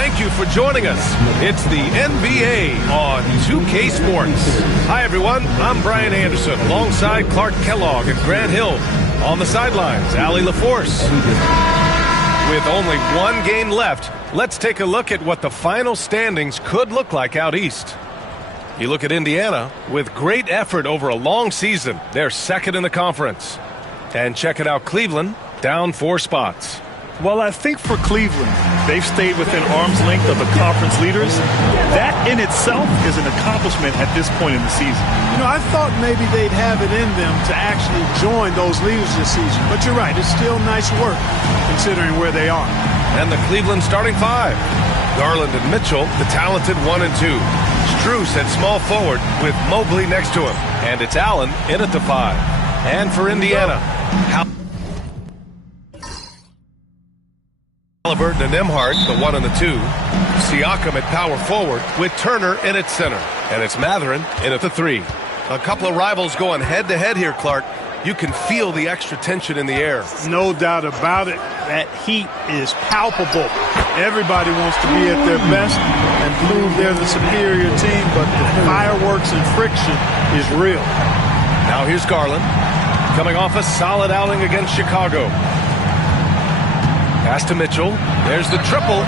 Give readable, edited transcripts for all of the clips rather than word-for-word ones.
thank you for joining us. It's the NBA on 2K Sports. Hi, everyone. I'm Brian Anderson alongside Clark Kellogg and Grant Hill. On the sidelines, Allie LaForce. With only one game left, let's take a look at what the final standings could look like out east. You look at Indiana, with great effort over a long season, they're second in the conference. And check it out, Cleveland, down 4 spots. Well, I think for Cleveland, they've stayed within arm's length of the conference leaders. That in itself is an accomplishment at this point in the season. You know, I thought maybe they'd have it in them to actually join those leaders this season. But you're right, it's still nice work considering where they are. And the Cleveland starting 5. Garland and Mitchell, the talented 1 and 2. Strus at small forward with Mobley next to him. And it's Allen in at the 5. And for Indiana, Halliburton and Nembhard, the 1 and the 2. Siakam at power forward with Turner in at center. And it's Mathurin in at the 3. A couple of rivals going head-to-head here, Clark. You can feel the extra tension in the air. No doubt about it. That heat is palpable. Everybody wants to be at their best and prove they're the superior team, but the fireworks and friction is real. Now here's Garland, coming off a solid outing against Chicago. Pass to Mitchell. There's the triple.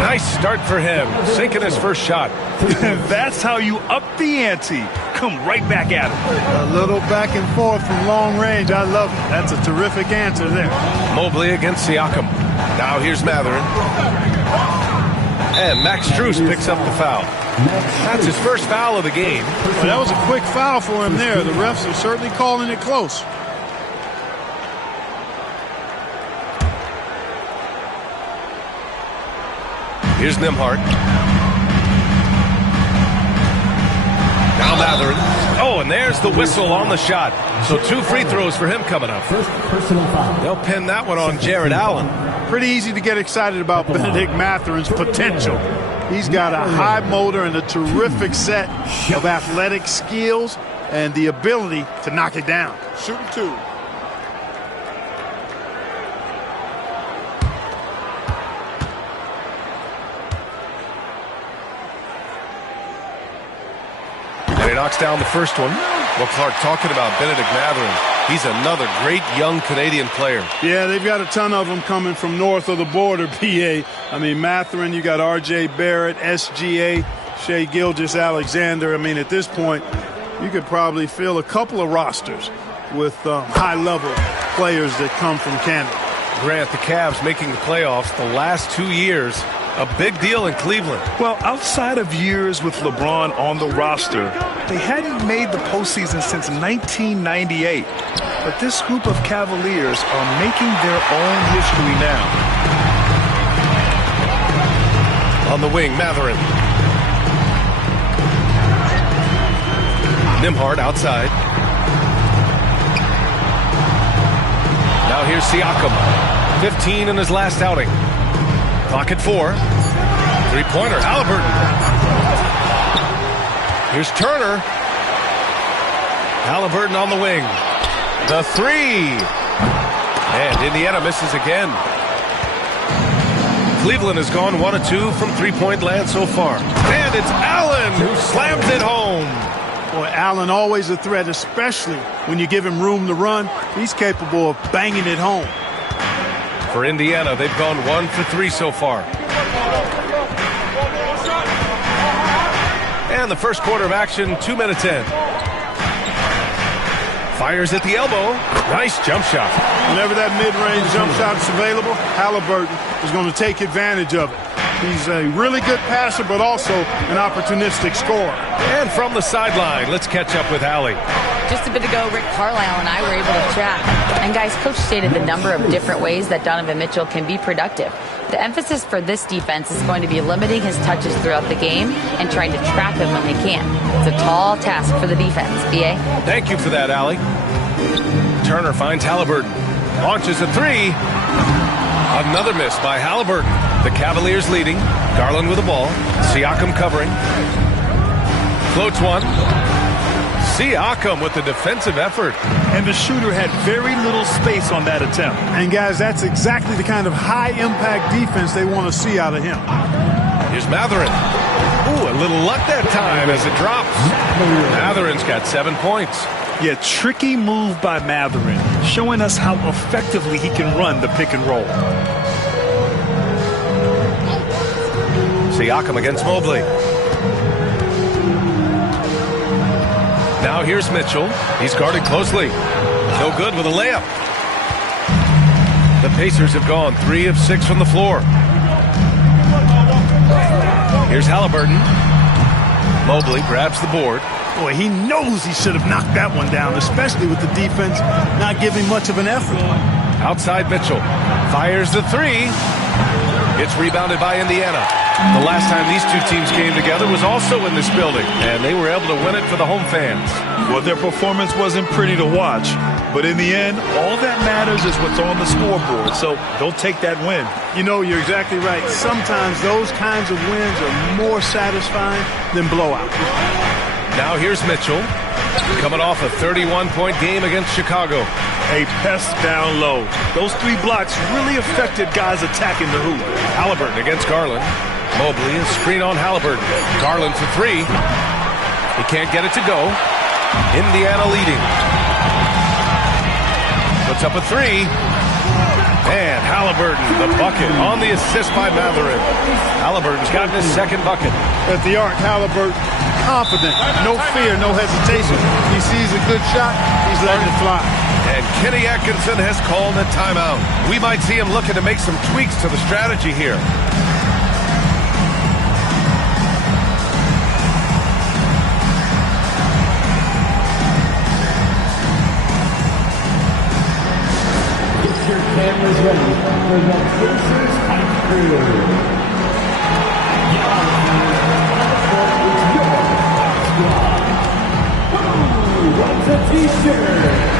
Nice start for him, sinking his first shot. That's how you up the ante. Come right back at him. A little back and forth from long range. I love it. That's a terrific answer there. Mobley against Siakam. Now here's Mathurin. And Max Strus picks up the foul. That's his first foul of the game. Well, that was a quick foul for him there. The refs are certainly calling it close. Here's Nembhard. Now Mathurin. Oh, and there's the whistle on the shot. So 2 free throws for him coming up. They'll pin that one on Jared Allen. Pretty easy to get excited about Benedict Mathurin's potential. He's got a high motor and a terrific set of athletic skills and the ability to knock it down. Shooting 2. He knocks down the first one. Well, Clark, talking about Benedict Mathurin, he's another great young Canadian player. Yeah, they've got a ton of them coming from north of the border, PA. I mean, Mathurin, you got R.J. Barrett, SGA, Shai Gilgeous-Alexander. I mean, at this point, you could probably fill a couple of rosters with high-level players that come from Canada. Grant, the Cavs making the playoffs the last 2 years. A big deal in Cleveland. Well, outside of years with LeBron on the roster, they hadn't made the postseason since 1998. But this group of Cavaliers are making their own history now. On the wing, Mathurin. Nembhard outside. Now here's Siakam. 15 in his last outing. Clock at 4. Three-pointer, Halliburton. Here's Turner. Halliburton on the wing. The 3. And Indiana misses again. Cleveland has gone 1 of 2 from three-point land so far. And it's Allen who slams it home. Boy, Allen always a threat, especially when you give him room to run. He's capable of banging it home. For Indiana, they've gone 1 for 3 so far. And the first quarter of action, 2 minutes in. Fires at the elbow. Nice jump shot. Whenever that mid-range jump shot is available, Halliburton is going to take advantage of it. He's a really good passer, but also an opportunistic scorer. And from the sideline, let's catch up with Allie. Just a bit ago, Rick Carlisle and I were able to chat. And guys, Coach stated the number of different ways that Donovan Mitchell can be productive. The emphasis for this defense is going to be limiting his touches throughout the game and trying to trap him when they can. It's a tall task for the defense, BA. Thank you for that, Allie. Turner finds Halliburton. Launches a 3. Another miss by Halliburton. The Cavaliers leading. Garland with the ball. Siakam covering. Floats one. Siakam with the defensive effort. And the shooter had very little space on that attempt. And, guys, that's exactly the kind of high-impact defense they want to see out of him. Here's Mathurin. Ooh, a little luck that time as it drops. Mathurin's got 7 points. Yeah, tricky move by Mathurin, showing us how effectively he can run the pick and roll. Siakam against Mobley. Now here's Mitchell. He's guarded closely. No good with a layup. The Pacers have gone 3 of 6 from the floor. Here's Halliburton. Mobley grabs the board. Boy, he knows he should have knocked that one down, especially with the defense not giving much of an effort. Outside Mitchell. Fires the 3. It's rebounded by Indiana. The last time these two teams came together was also in this building, and they were able to win it for the home fans. Well, their performance wasn't pretty to watch, but in the end, all that matters is what's on the scoreboard, so they'll take that win. You know, you're exactly right. Sometimes those kinds of wins are more satisfying than blowouts. Now here's Mitchell, coming off a 31-point game against Chicago. A pest down low. Those 3 blocks really affected guys attacking the hoop. Halliburton against Garland. Mobley is screen on Halliburton. Garland for 3. He can't get it to go. Indiana leading. Puts up a 3. And Halliburton, the bucket on the assist by Mathurin. Halliburton's gotten his 2nd bucket. At the arc, Halliburton, confident, no fear, no hesitation. He sees a good shot, he's letting it fly. And Kenny Atkinson has called a timeout. We might see him looking to make some tweaks to the strategy here. Get your cameras ready for the Pacers hype crew. Who wants a t-shirt?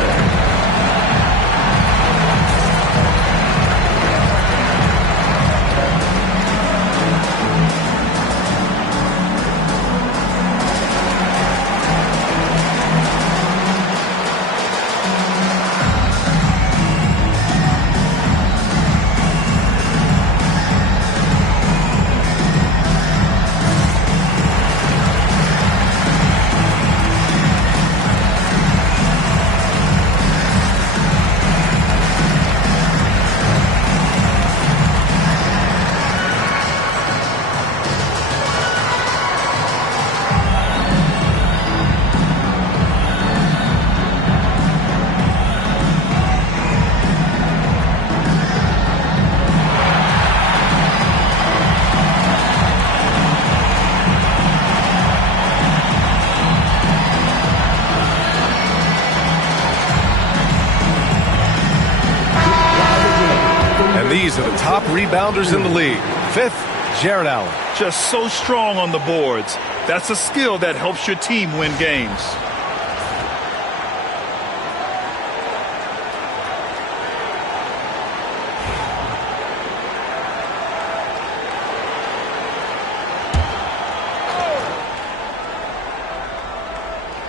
These are the top rebounders in the league. 5th, Jared Allen. Just so strong on the boards. That's a skill that helps your team win games.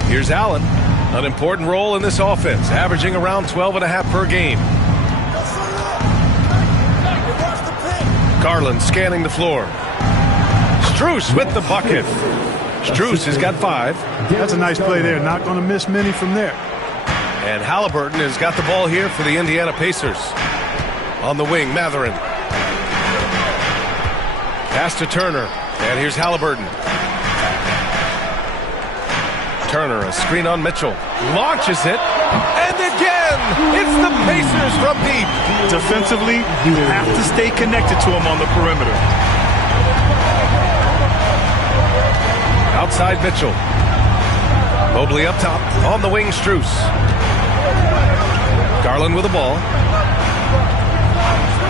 Here's Allen. An important role in this offense, averaging around 12.5 per game. Garland scanning the floor. Strus with the bucket. Strus has got 5. That's a nice play there. Not going to miss many from there. And Halliburton has got the ball here for the Indiana Pacers. On the wing, Mathurin. Pass to Turner. And here's Halliburton. Turner, a screen on Mitchell. Launches it. And again, it's the Pacers from deep. Defensively, you have to stay connected to him on the perimeter. Outside Mitchell. Mobley up top. On the wing, Strus. Garland with the ball.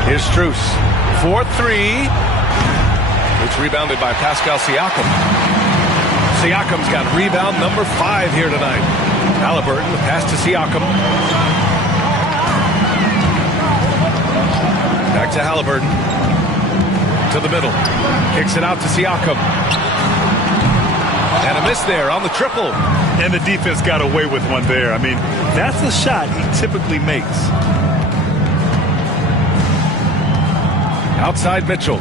Here's Strus. 4-3. It's rebounded by Pascal Siakam. Siakam's got rebound number 5 here tonight. Halliburton, the pass to Siakam. Back to Halliburton. To the middle. Kicks it out to Siakam. And a miss there on the triple. And the defense got away with one there. I mean, that's the shot he typically makes. Outside Mitchell.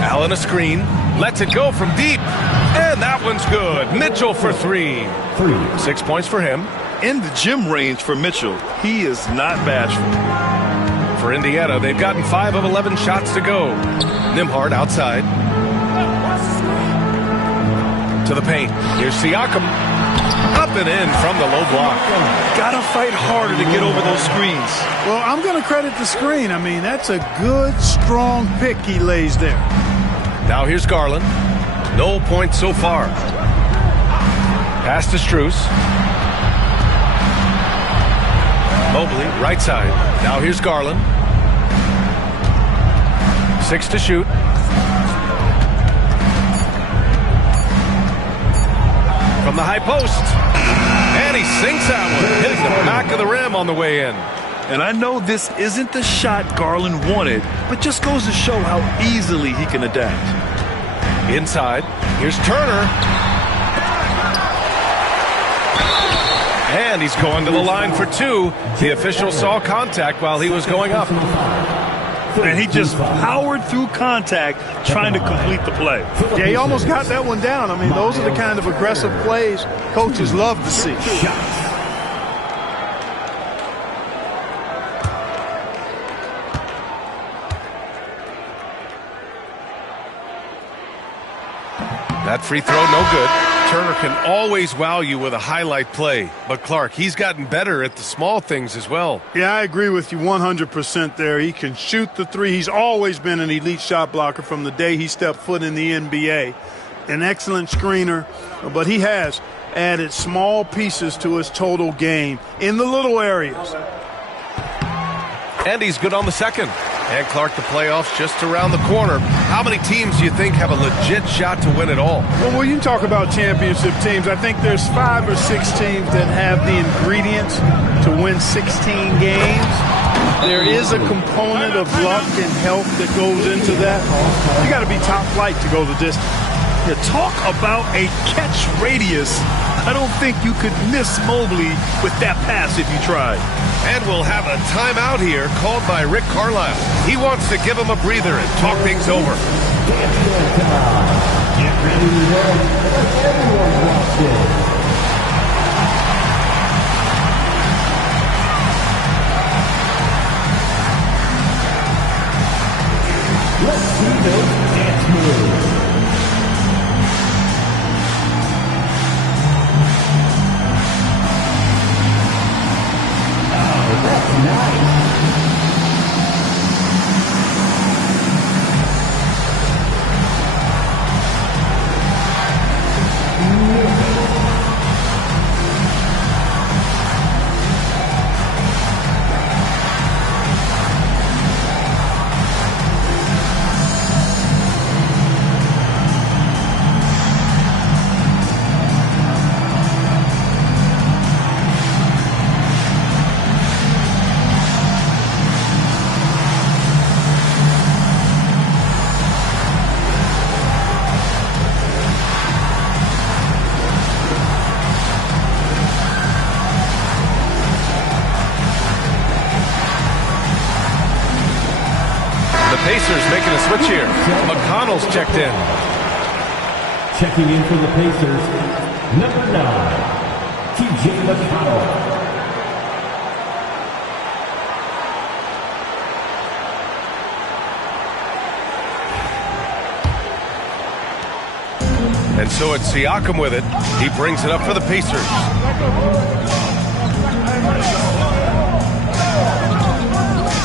Allen a screen. Lets it go from deep. And that one's good. Mitchell for 3. 6 points for him. In the gym range for Mitchell, he is not bashful. For Indiana, they've gotten 5 of 11 shots to go. Nembhard outside. To the paint. Here's Siakam. Up and in from the low block. Gotta fight harder to get over those screens. Well, I'm going to credit the screen. I mean, that's a good, strong pick he lays there. Now here's Garland. No points so far. Pass to Strus. Mobley, right side. Now here's Garland. 6 to shoot. From the high post. And he sinks that one. Hitting the back of the rim on the way in. And I know this isn't the shot Garland wanted, but just goes to show how easily he can adapt. Inside. Here's Turner. And he's going to the line for 2. The official saw contact while he was going up. And he just powered through contact trying to complete the play. Yeah, he almost got that one down. I mean, those are the kind of aggressive plays coaches love to see. That free throw, no good. Turner can always wow you with a highlight play. But Clark, he's gotten better at the small things as well. Yeah, I agree with you 100% there. He can shoot the three. He's always been an elite shot blocker from the day he stepped foot in the NBA. An excellent screener, but he has added small pieces to his total game in the little areas. And he's good on the second. And Clark, the playoffs just around the corner. How many teams do you think have a legit shot to win it all? Well, when you talk about championship teams, I think there's 5 or 6 teams that have the ingredients to win 16 games. There is a component of luck and health that goes into that. You got to be top flight to go the distance. You talk about a catch radius. I don't think you could miss Mobley with that pass if you tried. And we'll have a timeout here called by Rick Carlisle. He wants to give him a breather and talk things over. Get ready to go. Everyone wants it. Let's see those dance moves. That's nice. Pacers making a switch here. McConnell's checked in. Checking in for the Pacers, number 9, TJ McConnell. And so it's Siakam with it. He brings it up for the Pacers.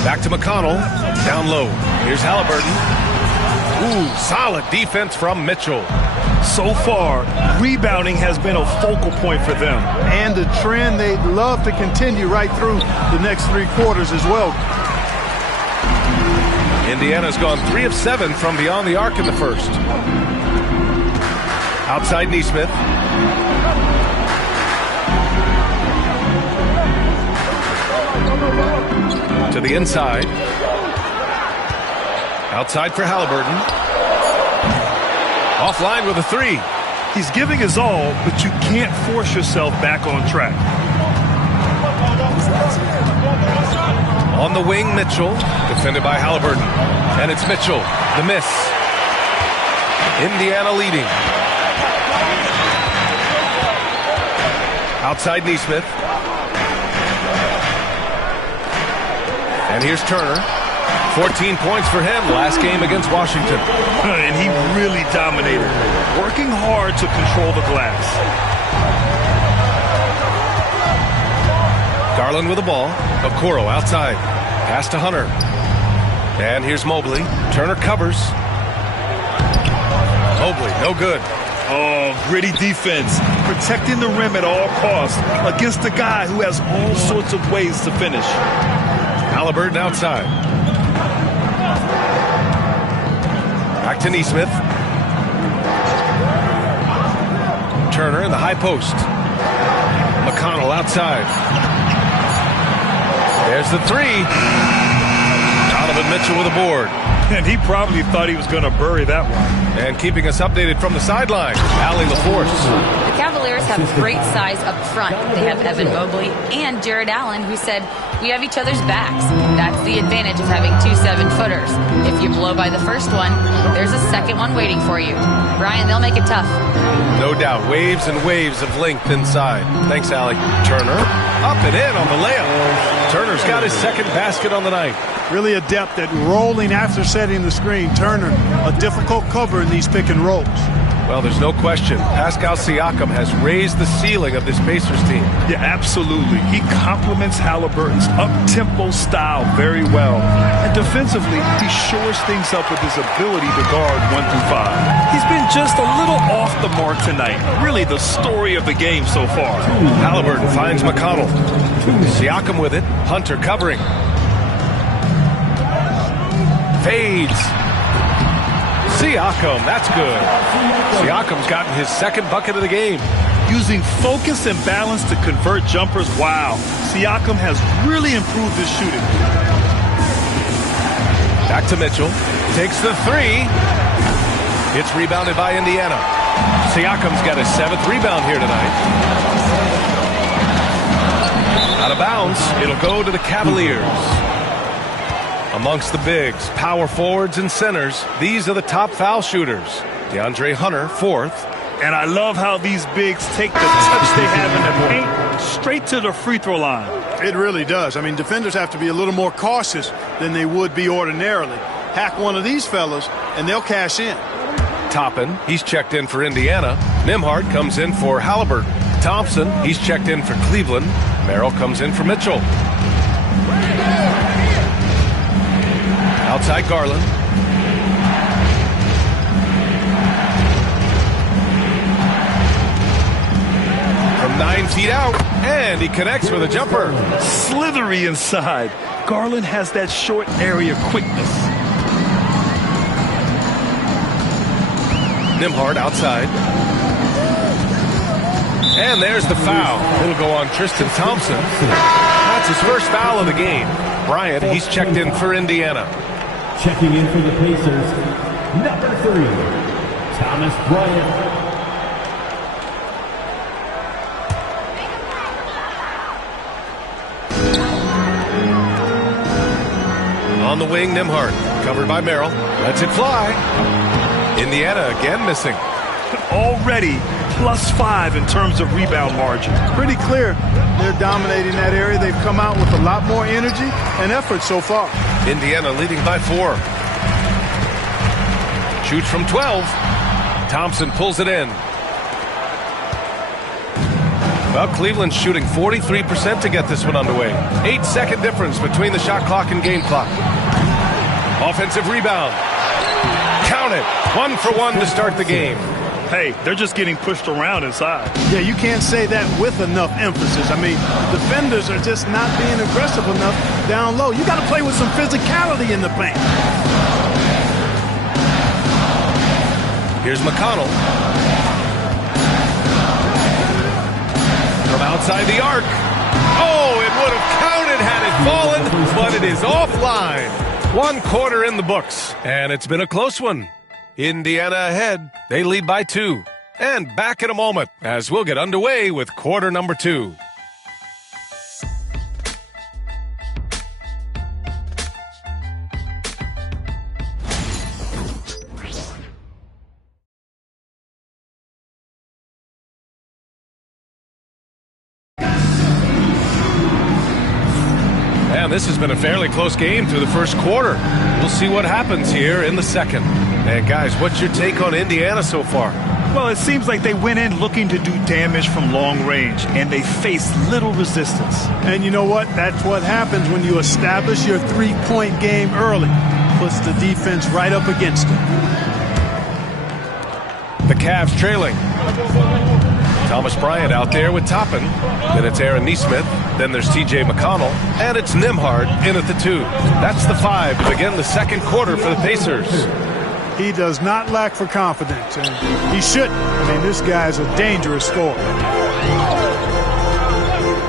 Back to McConnell. Down low. Here's Halliburton. Ooh, solid defense from Mitchell. So far, rebounding has been a focal point for them. And the trend they'd love to continue right through the next 3 quarters as well. Indiana's gone 3 of 7 from beyond the arc in the first. Outside Nesmith. To the inside. Outside for Halliburton. Offline with a 3. He's giving his all, but you can't force yourself back on track. On the wing, Mitchell, defended by Halliburton. And it's Mitchell, the miss. Indiana leading. Outside Neesmith. And here's Turner. 14 points for him last game against Washington. And he really dominated, working hard to control the glass. Garland with the ball. Okoro outside. Pass to Hunter. And here's Mobley. Turner covers. Mobley, no good. Oh, gritty defense. Protecting the rim at all costs against a guy who has all sorts of ways to finish. Halliburton outside. Back to Neesmith. Turner in the high post. McConnell outside. There's the three. Donovan Mitchell with a board. And he probably thought he was going to bury that one. And keeping us updated from the sideline, Allie LaForce. The Cavaliers have great size up front. They have Evan Mobley and Jared Allen, who said, "We have each other's backs." That's the advantage of having two 7-footers. If you blow by the first one, there's a second one waiting for you. Brian, they'll make it tough. No doubt. Waves and waves of length inside. Thanks, Allie. Turner up and in on the layup. Turner's got his second basket on the night. Really adept at rolling after setting the screen. Turner, a difficult cover in these pick and rolls. Well, there's no question. Pascal Siakam has raised the ceiling of this Pacers team. Yeah, absolutely. He complements Halliburton's up-tempo style very well. And defensively, he shores things up with his ability to guard 1 through 5. He's been just a little off the mark tonight. Really the story of the game so far. Halliburton finds McConnell. Siakam with it. Hunter covering. Fades. Siakam, that's good. Siakam's gotten his second bucket of the game. Using focus and balance to convert jumpers, wow. Siakam has really improved his shooting. Back to Mitchell. Takes the three. It's rebounded by Indiana. Siakam's got his 7th rebound here tonight. Out of bounds. It'll go to the Cavaliers. Amongst the bigs, power forwards, and centers, these are the top foul shooters. DeAndre Hunter, 4th. And I love how these bigs take the touch they have in the paint straight to the free throw line. It really does. I mean, defenders have to be a little more cautious than they would be ordinarily. Hack one of these fellas, and they'll cash in. Toppin, he's checked in for Indiana. Nimhart comes in for Halliburton. Thompson, he's checked in for Cleveland. Merrill comes in for Mitchell. Outside Garland. From 9 feet out, and he connects with a jumper. Slithery inside. Garland has that short area quickness. Nimhart outside. And there's the foul. It'll go on Tristan Thompson. That's his first foul of the game. Bryant, he's checked in for Indiana. Checking in for the Pacers, number 3, Thomas Bryant. On the wing, Nimhart, covered by Merrill. Lets it fly. Indiana again missing. Already +5 in terms of rebound margin. Pretty clear they're dominating that area. They've come out with a lot more energy and effort so far. Indiana leading by 4. Shoots from 12. Thompson pulls it in. Well, Cleveland's shooting 43% to get this one underway. 8-second difference between the shot clock and game clock. Offensive rebound. Count it. 1 for 1 to start the game. Hey, they're just getting pushed around inside. Yeah, you can't say that with enough emphasis. I mean, defenders are just not being aggressive enough down low. You got to play with some physicality in the paint. Here's McConnell. From outside the arc. Oh, it would have counted had it fallen, but it is offline. 1 quarter in the books, and it's been a close one. Indiana ahead. They lead by 2. And back in a moment as we'll get underway with quarter number 2. And this has been a fairly close game through the first quarter. We'll see what happens here in the second. And guys, what's your take on Indiana so far? Well, it seems like they went in looking to do damage from long range, and they faced little resistance. And you know what? That's what happens when you establish your three-point game early. Puts the defense right up against it. The Cavs trailing. Thomas Bryant out there with Toppin. Then it's Aaron Nesmith. Then there's T.J. McConnell. And it's Nembhard in at the 2. That's the 5 to begin the second quarter for the Pacers. He does not lack for confidence, and he shouldn't. I mean, this guy's a dangerous scorer.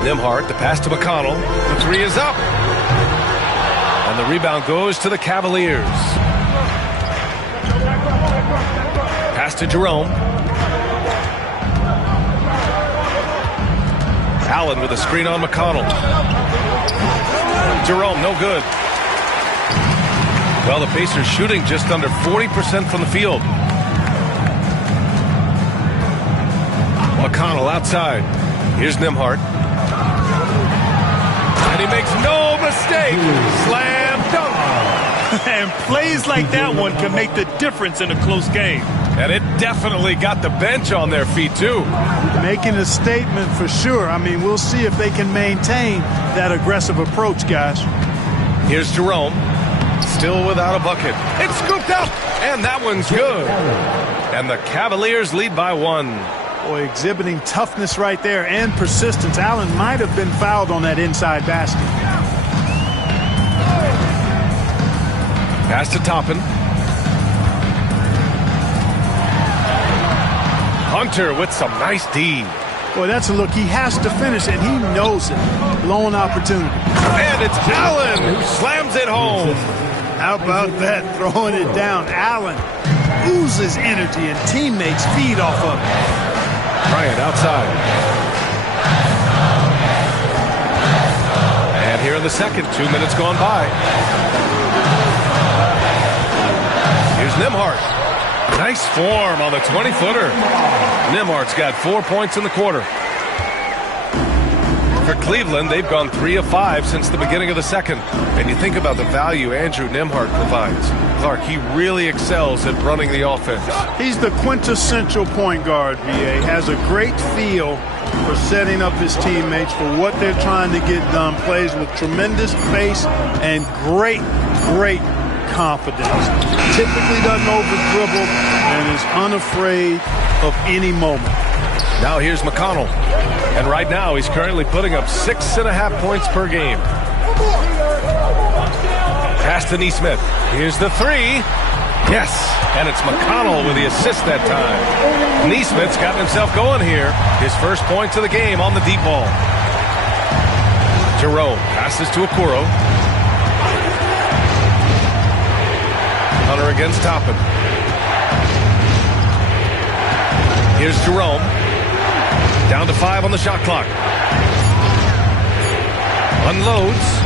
Nembhard, the pass to McConnell. The 3 is up. And the rebound goes to the Cavaliers. Pass to Jerome. Allen with a screen on McConnell. Jerome, no good. Well, the Pacers shooting just under 40% from the field. McConnell outside. Here's Nembhard. And he makes no mistake. Slam dunk. And plays like that one can make the difference in a close game. And it definitely got the bench on their feet, too. Making a statement for sure. I mean, we'll see if they can maintain that aggressive approach, guys. Here's Jerome. Still without a bucket. It's scooped up, and that one's good. And the Cavaliers lead by 1. Boy, exhibiting toughness right there and persistence. Allen might have been fouled on that inside basket. Pass to Toppin. Hunter with some nice D. Boy, that's a look. He has to finish, and he knows it. Blown opportunity. And it's Allen who slams it home. How about that, throwing it down? Allen oozes energy, and teammates feed off of it. Bryant outside. And here in the second, 2 minutes gone by. Here's Nembhard. Nice form on the 20-footer. Nembhard's got 4 points in the quarter. For Cleveland, they've gone 3 of 5 since the beginning of the second. And you think about the value Andrew Nembhard provides. Clark, he really excels at running the offense. He's the quintessential point guard, B.A. Has a great feel for setting up his teammates for what they're trying to get done. Plays with tremendous pace and great confidence. Typically doesn't over-dribble and is unafraid of any moment. Now here's McConnell. And right now he's currently putting up 6.5 points per game. Pass to Nesmith. Here's the 3. Yes, and it's McConnell with the assist that time. Nesmith's gotten himself going here. His first points of the game on the deep ball. Jerome passes to Okoro. Hunter against Toppin. Here's Jerome. Down to 5 on the shot clock. Unloads.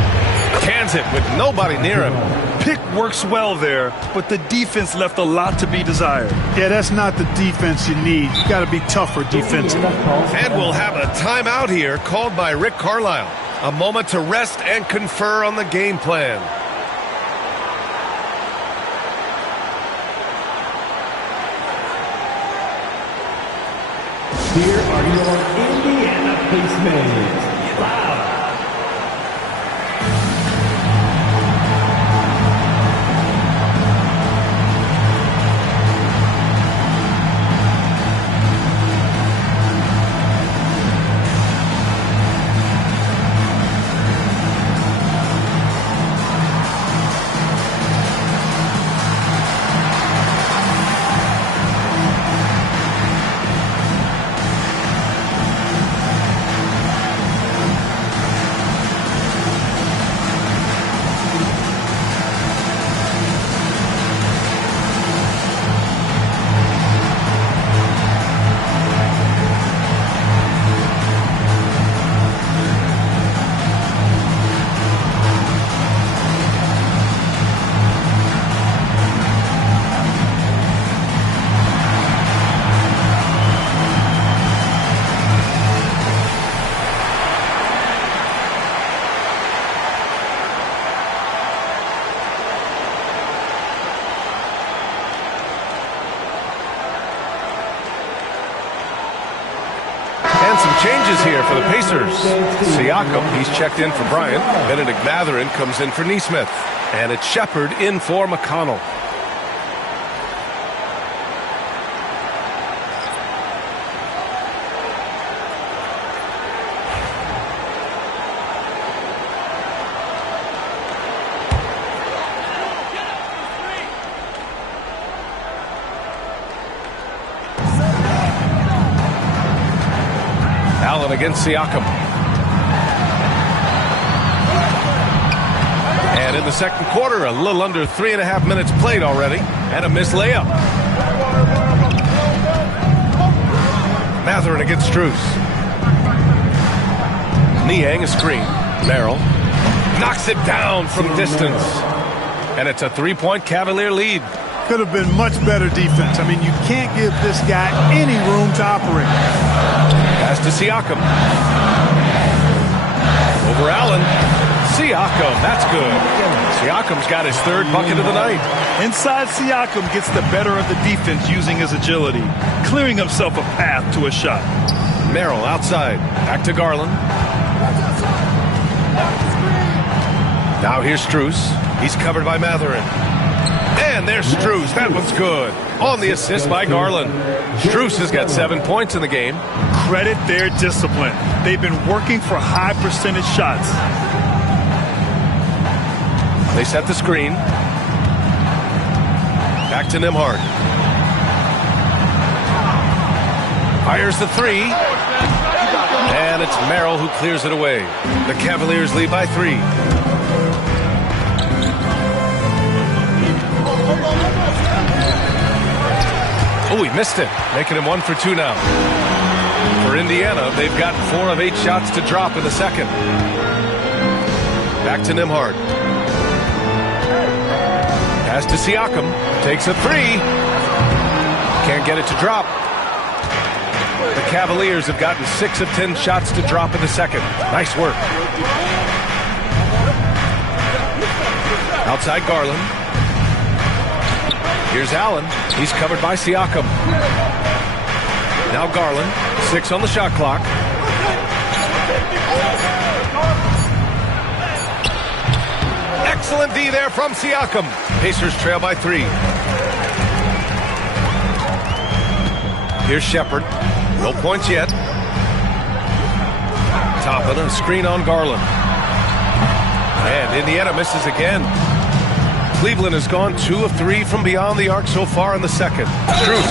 Cans it with nobody near him. Pick works well there, but the defense left a lot to be desired. Yeah, that's not the defense you need. You got to be tougher defensively. And we'll have a timeout here called by Rick Carlisle. A moment to rest and confer on the game plan. Here are your Indiana Pacers. Wow. changes here for the Pacers. Siakam, he's checked in for Bryant. Benedict Mathurin comes in for Nesmith. And it's Shepard in for McConnell. Allen against Siakam. And in the second quarter, a little under 3.5 minutes played already. And a missed layup. Mathurin against Strus. Niang a screen. Merrill knocks it down from distance. And it's a 3-point Cavalier lead. Could have been much better defense. I mean, you can't give this guy any room to operate. Pass to Siakam. Over Allen. Siakam, that's good. Siakam's got his third bucket of the night. Inside, Siakam gets the better of the defense using his agility, clearing himself a path to a shot. Merrill outside. Back to Garland. Now here's Strus. He's covered by Mathurin. And there's Strus. That one's good. On the assist by Garland. Strus has got 7 points in the game. Credit their discipline. They've been working for high percentage shots. They set the screen. Back to Nembhard. Fires the three. And it's Merrill who clears it away. The Cavaliers lead by 3. Oh, he missed it, making him 1 for 2 now. For Indiana, they've gotten 4 of 8 shots to drop in the second. Back to Nembhard. Pass to Siakam. Takes a 3. Can't get it to drop. The Cavaliers have gotten 6 of 10 shots to drop in the second. Nice work. Outside Garland. Here's Allen. He's covered by Siakam. Now Garland. 6 on the shot clock. Excellent D there from Siakam. Pacers trail by 3. Here's Shepard. No points yet. Toppin, a screen on Garland. And Indiana misses again. Cleveland has gone 2 of 3 from beyond the arc so far in the second. Strus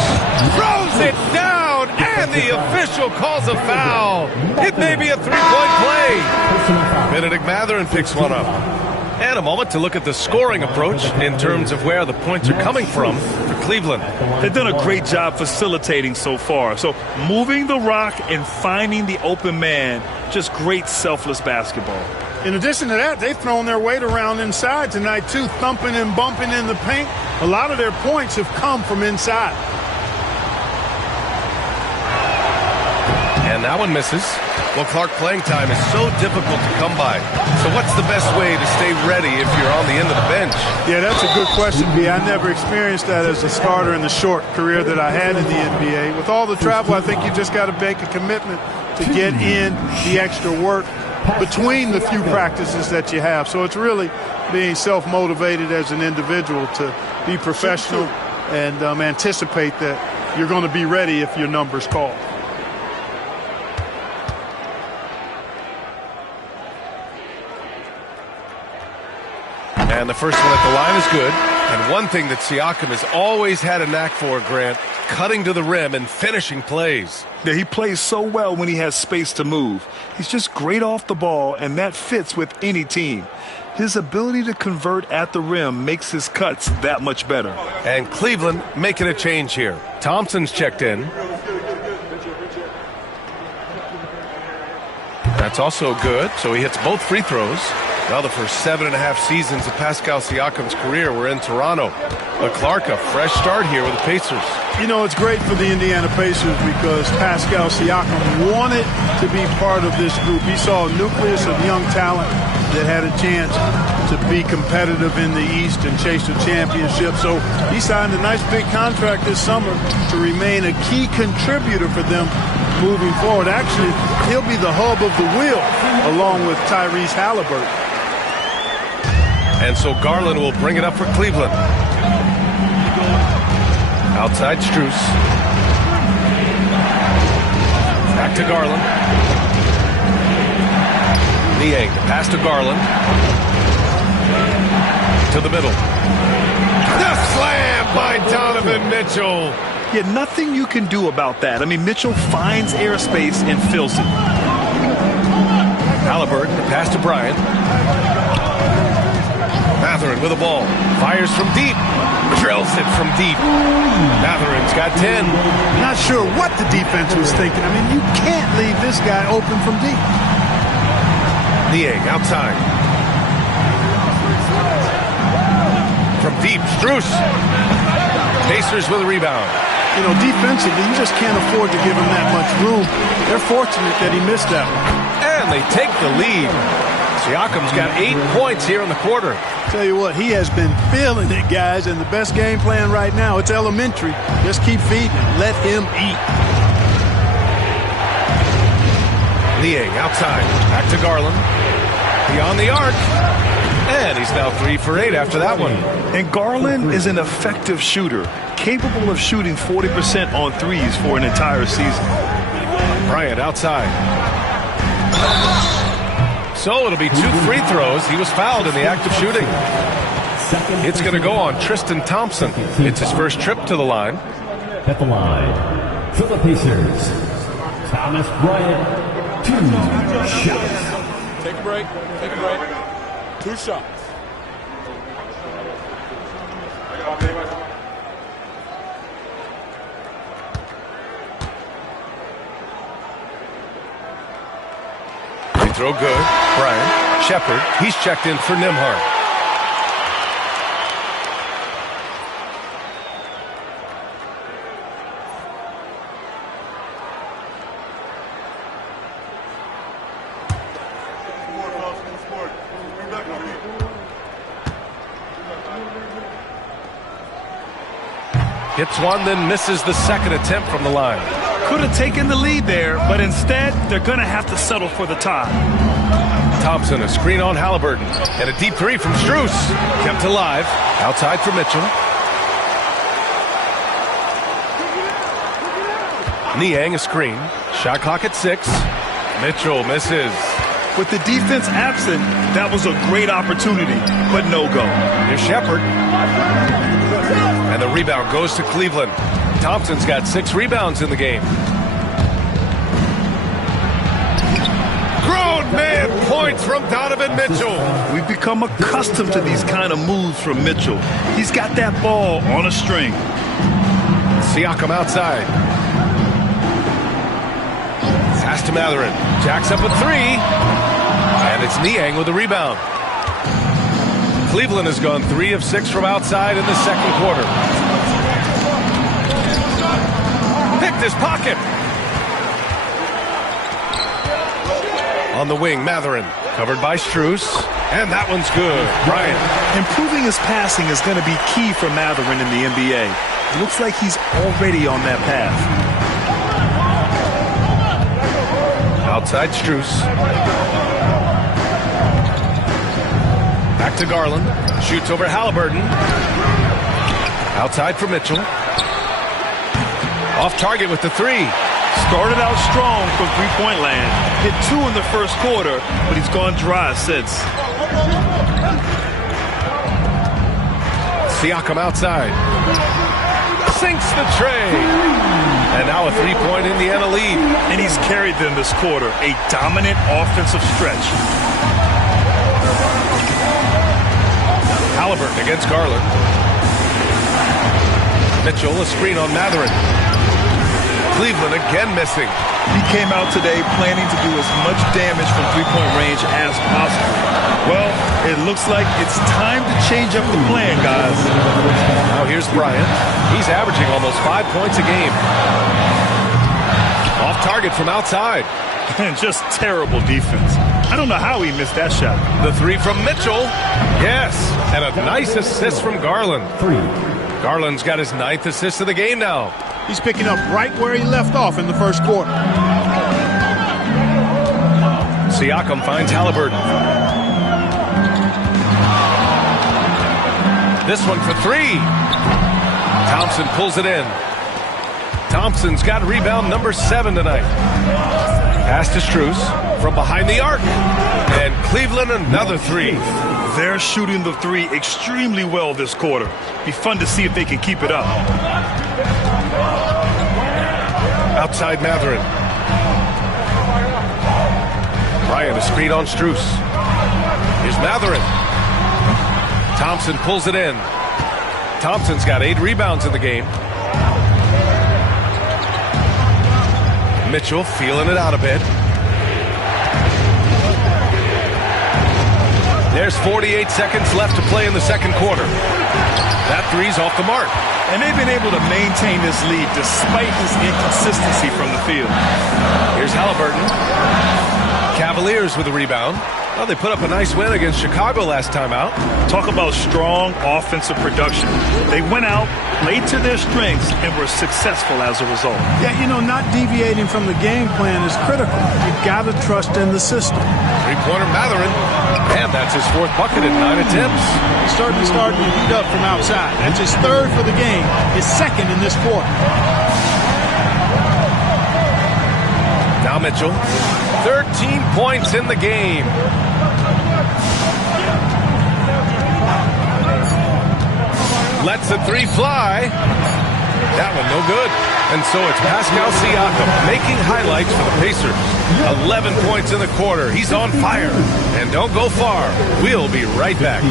throws it down, and the official calls a foul. It may be a 3-point play. Benedict Mathurin picks one up. And a moment to look at the scoring approach in terms of where the points are coming from for Cleveland. They've done a great job facilitating so far. So moving the rock and finding the open man, just great selfless basketball. In addition to that, they've thrown their weight around inside tonight, too, thumping and bumping in the paint. A lot of their points have come from inside. And that one misses. Well, Clark, playing time is so difficult to come by. So what's the best way to stay ready if you're on the end of the bench? Yeah, that's a good question, B. I never experienced that as a starter in the short career that I had in the NBA. With all the travel, I think you just got to make a commitment to get in the extra work between the few practices that you have. So it's really being self-motivated as an individual to be professional and anticipate that you're going to be ready if your number's called. And the first one at the line is good. And one thing that Siakam has always had a knack for, Grant, cutting to the rim and finishing plays. Yeah, he plays so well when he has space to move. He's just great off the ball, and that fits with any team. His ability to convert at the rim makes his cuts that much better. And Cleveland making a change here. Thompson's checked in. That's also good, so he hits both free throws. Now the first 7.5 seasons of Pascal Siakam's career were in Toronto. But Clark, a fresh start here with the Pacers. You know, it's great for the Indiana Pacers because Pascal Siakam wanted to be part of this group. He saw a nucleus of young talent that had a chance to be competitive in the East and chase a championship. So he signed a nice big contract this summer to remain a key contributor for them moving forward. Actually, he'll be the hub of the wheel along with Tyrese Halliburton. And so Garland will bring it up for Cleveland. Outside Strus. Back to Garland. Niang, pass to Garland. To the middle. The slam by Donovan Mitchell. Yeah, nothing you can do about that. I mean, Mitchell finds airspace and fills it. Halliburton, pass to Bryant. Mathurin with the ball. Fires from deep. Drills it from deep. Mathurin's got 10. Not sure what the defense was thinking. I mean, you can't leave this guy open from deep. Niang outside. From deep, Strus. Pacers with a rebound. You know, defensively, you just can't afford to give him that much room. They're fortunate that he missed that one. And they take the lead. Siakam's got 8 points here in the quarter. Tell you what, he has been feeling it, guys, and the best game plan right now, it's elementary. Just keep feeding him. Let him eat. Niang outside. Back to Garland. Beyond the arc. And he's now 3 for 8 after that one. And Garland is an effective shooter, capable of shooting 40% on threes for an entire season. Bryant outside. So it'll be 2 free throws. He was fouled in the act of shooting. It's going to go on Tristan Thompson. It's his first trip to the line. At the line, for the Pacers, Thomas Bryant, 2 shots. Take a break. Take a break. 2 shots. Free throw good. Bryant. Shepard. He's checked in for Nembhard. Hits one, then misses the second attempt from the line. Could have taken the lead there, but instead, they're going to have to settle for the tie. Thompson, a screen on Halliburton. And a deep three from Strus. Kept alive. Outside for Mitchell. Niang, a screen. Shot clock at 6. Mitchell misses. With the defense absent, that was a great opportunity, but no go. Here's Shepard. And the rebound goes to Cleveland. Thompson's got 6 rebounds in the game. Grown man points from Donovan Mitchell. We've become accustomed to these kind of moves from Mitchell. He's got that ball on a string. Siakam outside. Pass to Mathurin. Jacks up a 3. And it's Niang with the rebound. Cleveland has gone 3 of 6 from outside in the second quarter. Picked his pocket. On the wing, Mathurin. Covered by Strus. And that one's good. Bryant. Improving his passing is going to be key for Mathurin in the NBA. It looks like he's already on that path. Outside Strus. Back to Garland. Shoots over Halliburton. Outside for Mitchell. Off target with the 3. Started out strong from three-point land. Hit 2 in the first quarter, but he's gone dry since. Siakam outside. Sinks the tray. And now a 3-point Indiana lead. And he's carried them this quarter. A dominant offensive stretch. Halliburton against Garland. Mitchell, a screen on Mathurin. Cleveland again missing. He came out today planning to do as much damage from three-point range as possible. Well, it looks like it's time to change up the plan, guys. Now here's Bryant. He's averaging almost 5 points a game. Off target from outside. And just terrible defense. I don't know how he missed that shot. The 3 from Mitchell. Yes. And a nice assist from Garland. 3. Garland's got his 9th assist of the game now. He's picking up right where he left off in the first quarter. Siakam finds Halliburton. This one for three. Thompson pulls it in. Thompson's got rebound number 7 tonight. Pass to Strus from behind the arc. And Cleveland another three. They're shooting the three extremely well this quarter. Be fun to see if they can keep it up. Outside Mathurin. Bryant a screen on Strus. Here's Mathurin. Thompson pulls it in. Thompson's got 8 rebounds in the game. Mitchell feeling it out a bit. There's 48 seconds left to play in the second quarter. That three's off the mark. And they've been able to maintain this lead despite his inconsistency from the field. Here's Halliburton. Cavaliers with a rebound. Well, they put up a nice win against Chicago last time out. Talk about strong offensive production. They went out, played to their strengths, and were successful as a result. Yeah, you know, not deviating from the game plan is critical. You've got to trust in the system. Three-pointer Mathurin. And that's his 4th bucket in 9 attempts. He's starting to heat up from outside. That's his 3rd for the game, his 2nd in this quarter. Now Mitchell. 13 points in the game. Lets the three fly. That one no good. And so it's Pascal Siakam making highlights for the Pacers. 11 points in the quarter. He's on fire. And don't go far. We'll be right back.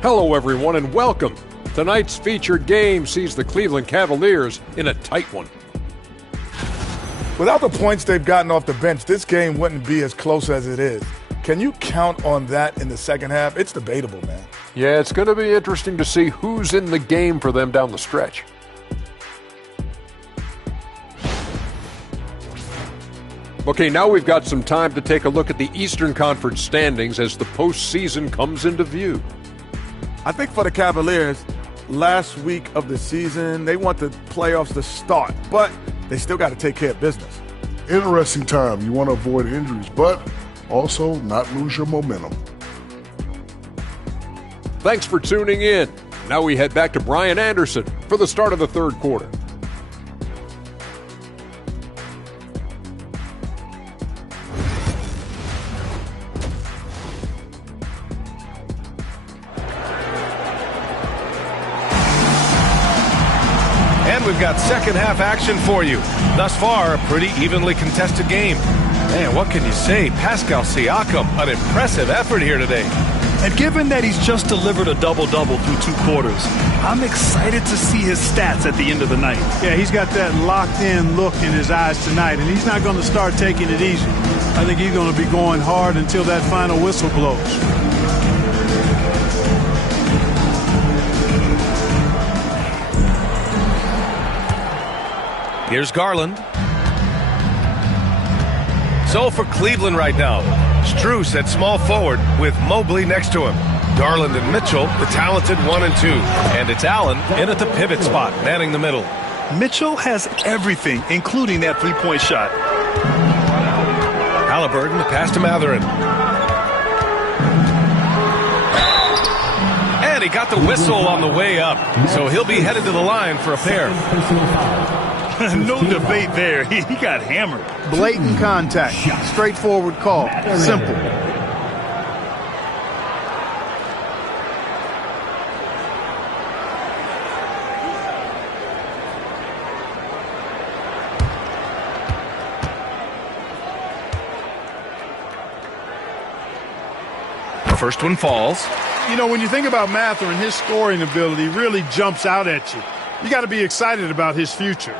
Hello, everyone, and welcome. Tonight's featured game sees the Cleveland Cavaliers in a tight one. Without the points they've gotten off the bench, this game wouldn't be as close as it is. Can you count on that in the second half? It's debatable, man. Yeah, it's going to be interesting to see who's in the game for them down the stretch. Okay, now we've got some time to take a look at the Eastern Conference standings as the postseason comes into view. I think for the Cavaliers, last week of the season, they want the playoffs to start, but they still got to take care of business. Interesting time. You want to avoid injuries, but also not lose your momentum. Thanks for tuning in. Now we head back to Brian Anderson for the start of the third quarter. And we've got second half action for you. Thus far, a pretty evenly contested game. Man, what can you say? Pascal Siakam, an impressive effort here today. And given that he's just delivered a double-double through 2 quarters, I'm excited to see his stats at the end of the night. Yeah, he's got that locked-in look in his eyes tonight, and he's not going to start taking it easy. I think he's going to be going hard until that final whistle blows. Here's Garland. So for Cleveland right now, Strus at small forward with Mobley next to him. Garland and Mitchell, the talented 1 and 2. And it's Allen in at the pivot spot, manning the middle. Mitchell has everything, including that three-point shot. Halliburton, the pass to Mathurin. And he got the whistle on the way up. So he'll be headed to the line for a pair. No debate there. He got hammered. Blatant contact. Straightforward call. Simple. First one falls. You know, when you think about Mathurin, his scoring ability really jumps out at you. You got to be excited about his future.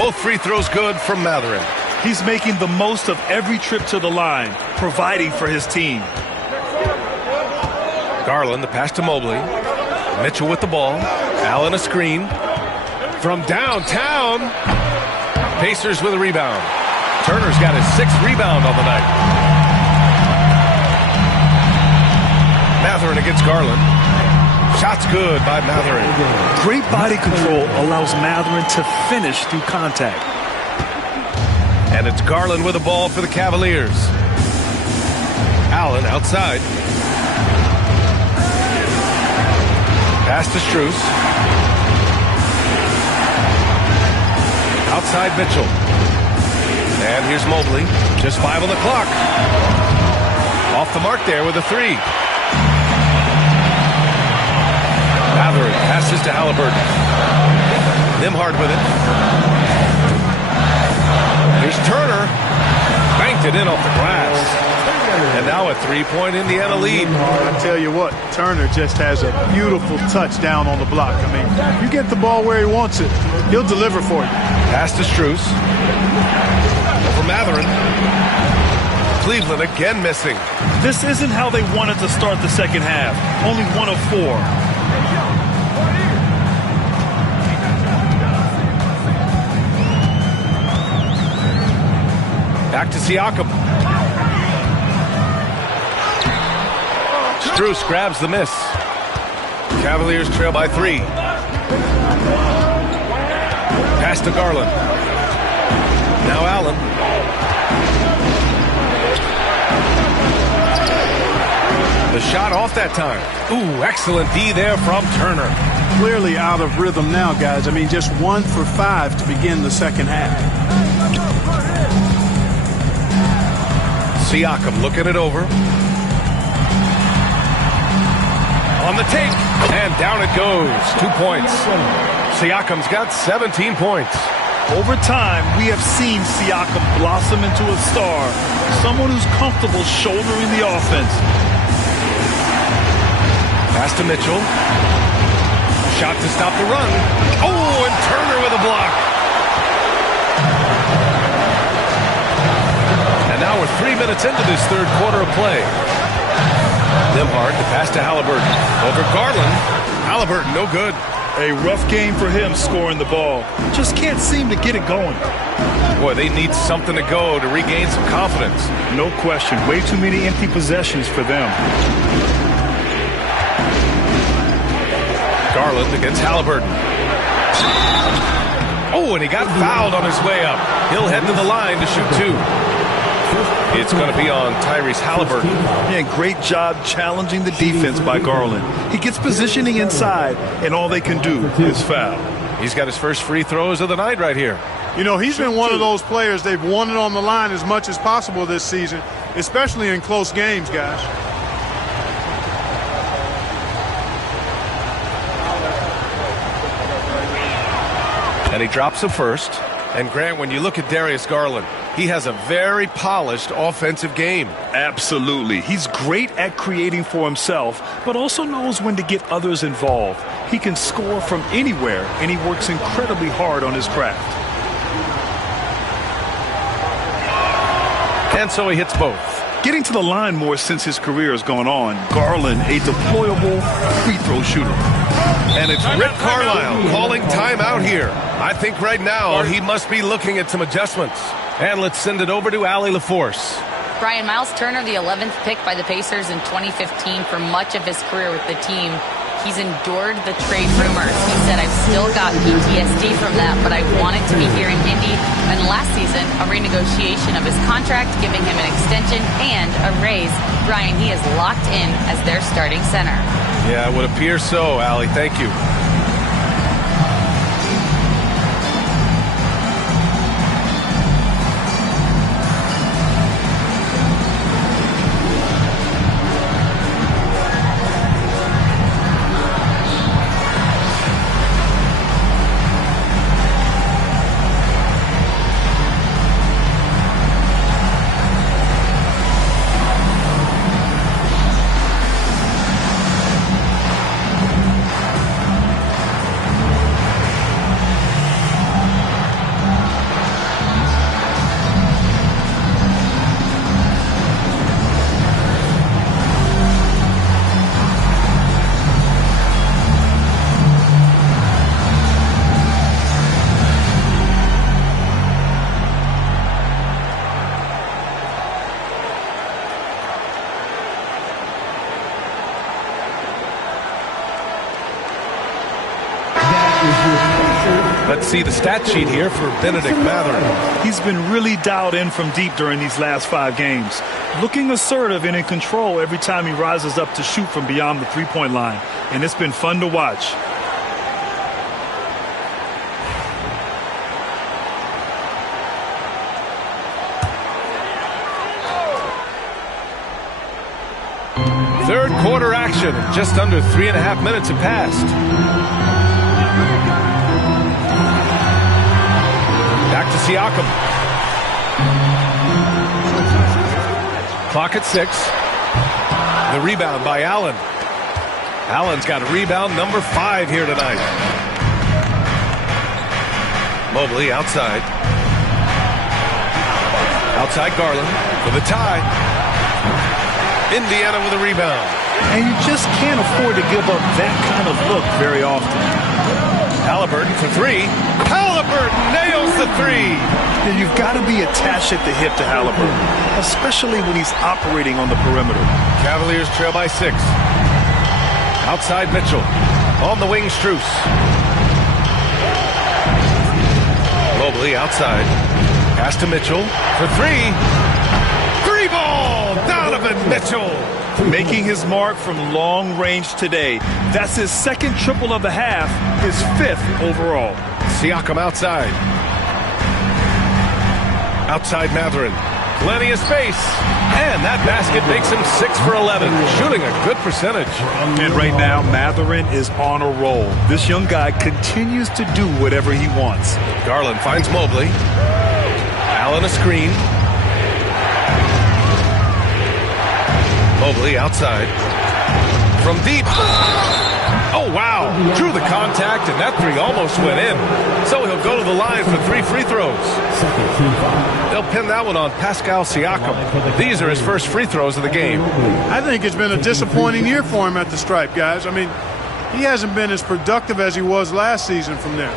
Both free throws good from Mathurin. He's making the most of every trip to the line, providing for his team. Garland, the pass to Mobley. Mitchell with the ball. Allen a screen. From downtown. Pacers with a rebound. Turner's got his 6th rebound on the night. Mathurin against Garland. Shot's good by Mathurin. Great body control allows Mathurin to finish through contact. And it's Garland with the ball for the Cavaliers. Allen outside. Pass to Strus. Outside Mitchell. And here's Mobley. Just 5 on the clock. Off the mark there with a 3. Mathurin passes to Halliburton. Nembhard with it. Here's Turner. Banked it in off the glass. And now a 3-point Indiana lead. I tell you what, Turner just has a beautiful touch down on the block. I mean, you get the ball where he wants it, he'll deliver for you. Pass to Strus. Over Mathurin. Cleveland again missing. This isn't how they wanted to start the second half. Only 1 of 4. Back to Siakam. Strus grabs the miss. Cavaliers trail by 3. Pass to Garland. Now Allen. The shot off that time. Ooh, excellent D there from Turner. Clearly out of rhythm now, guys. I mean, just 1 for 5 to begin the second half. Siakam looking it over. On the take, and down it goes. 2 points. Siakam's got 17 points. Over time, we have seen Siakam blossom into a star, someone who's comfortable shouldering the offense. Pass to Mitchell. Shot to stop the run. Oh, and Turner with a block. And now we're 3 minutes into this third quarter of play. Nembhard, the pass to Halliburton. Over Garland. Halliburton, no good. A rough game for him scoring the ball. Just can't seem to get it going. Boy, they need something to go to regain some confidence. No question. Way too many empty possessions for them. Garland against Halliburton. Oh, and he got fouled on his way up. He'll head to the line to shoot 2. It's going to be on Tyrese Halliburton. Yeah, great job challenging the defense by Garland. He gets positioning inside, and all they can do is foul. He's got his first free throws of the night right here. You know, he's been one of those players, they've won it on the line as much as possible this season, especially in close games, guys. And he drops the first. And Grant, when you look at Darius Garland, he has a very polished offensive game. Absolutely. He's great at creating for himself, but also knows when to get others involved. He can score from anywhere, and he works incredibly hard on his craft. And so he hits both. Getting to the line more since his career has gone on. Garland, a deployable free throw shooter. And it's Rick Carlisle calling timeout here. I think right now he must be looking at some adjustments. And let's send it over to Allie LaForce. Brian, Miles Turner, the 11th pick by the Pacers in 2015 for much of his career with the team. He's endured the trade rumors. He said, I've still got PTSD from that, but I wanted to be here in Indy. And last season, a renegotiation of his contract, giving him an extension and a raise. Brian, he is locked in as their starting center. Yeah, it would appear so, Allie. Thank you. Let's see the stat sheet here for Benedict Mathurin. He's been really dialed in from deep during these last 5 games. Looking assertive and in control every time he rises up to shoot from beyond the three-point line. And it's been fun to watch. Third quarter action. Just under 3.5 minutes have passed. Back to Siakam. Clock at 6. The rebound by Allen. Allen's got rebound number 5 here tonight. Mobley outside. Outside Garland for the tie. Indiana with a rebound. And you just can't afford to give up that kind of look very often. Halliburton for 3. Halliburton nails the 3. And you've got to be attached at the hip to Halliburton, especially when he's operating on the perimeter. Cavaliers trail by 6. Outside Mitchell. On the wing, Strus. Mobley outside. Pass to Mitchell for 3. 3-ball! Donovan Mitchell! Making his mark from long range today. That's his 2nd triple of the half, his 5th overall. Siakam outside. Outside Mathurin. Plenty of space. And that basket makes him 6 for 11. Shooting a good percentage. And right now, Mathurin is on a roll. This young guy continues to do whatever he wants. Garland finds Mobley. Allen a screen. Mobley outside. From deep. Oh, wow. Drew the contact, and that 3 almost went in. So he'll go to the line for 3 free throws. They'll pin that one on Pascal Siakam. These are his first free throws of the game. I think it's been a disappointing year for him at the stripe, guys. I mean, he hasn't been as productive as he was last season from there.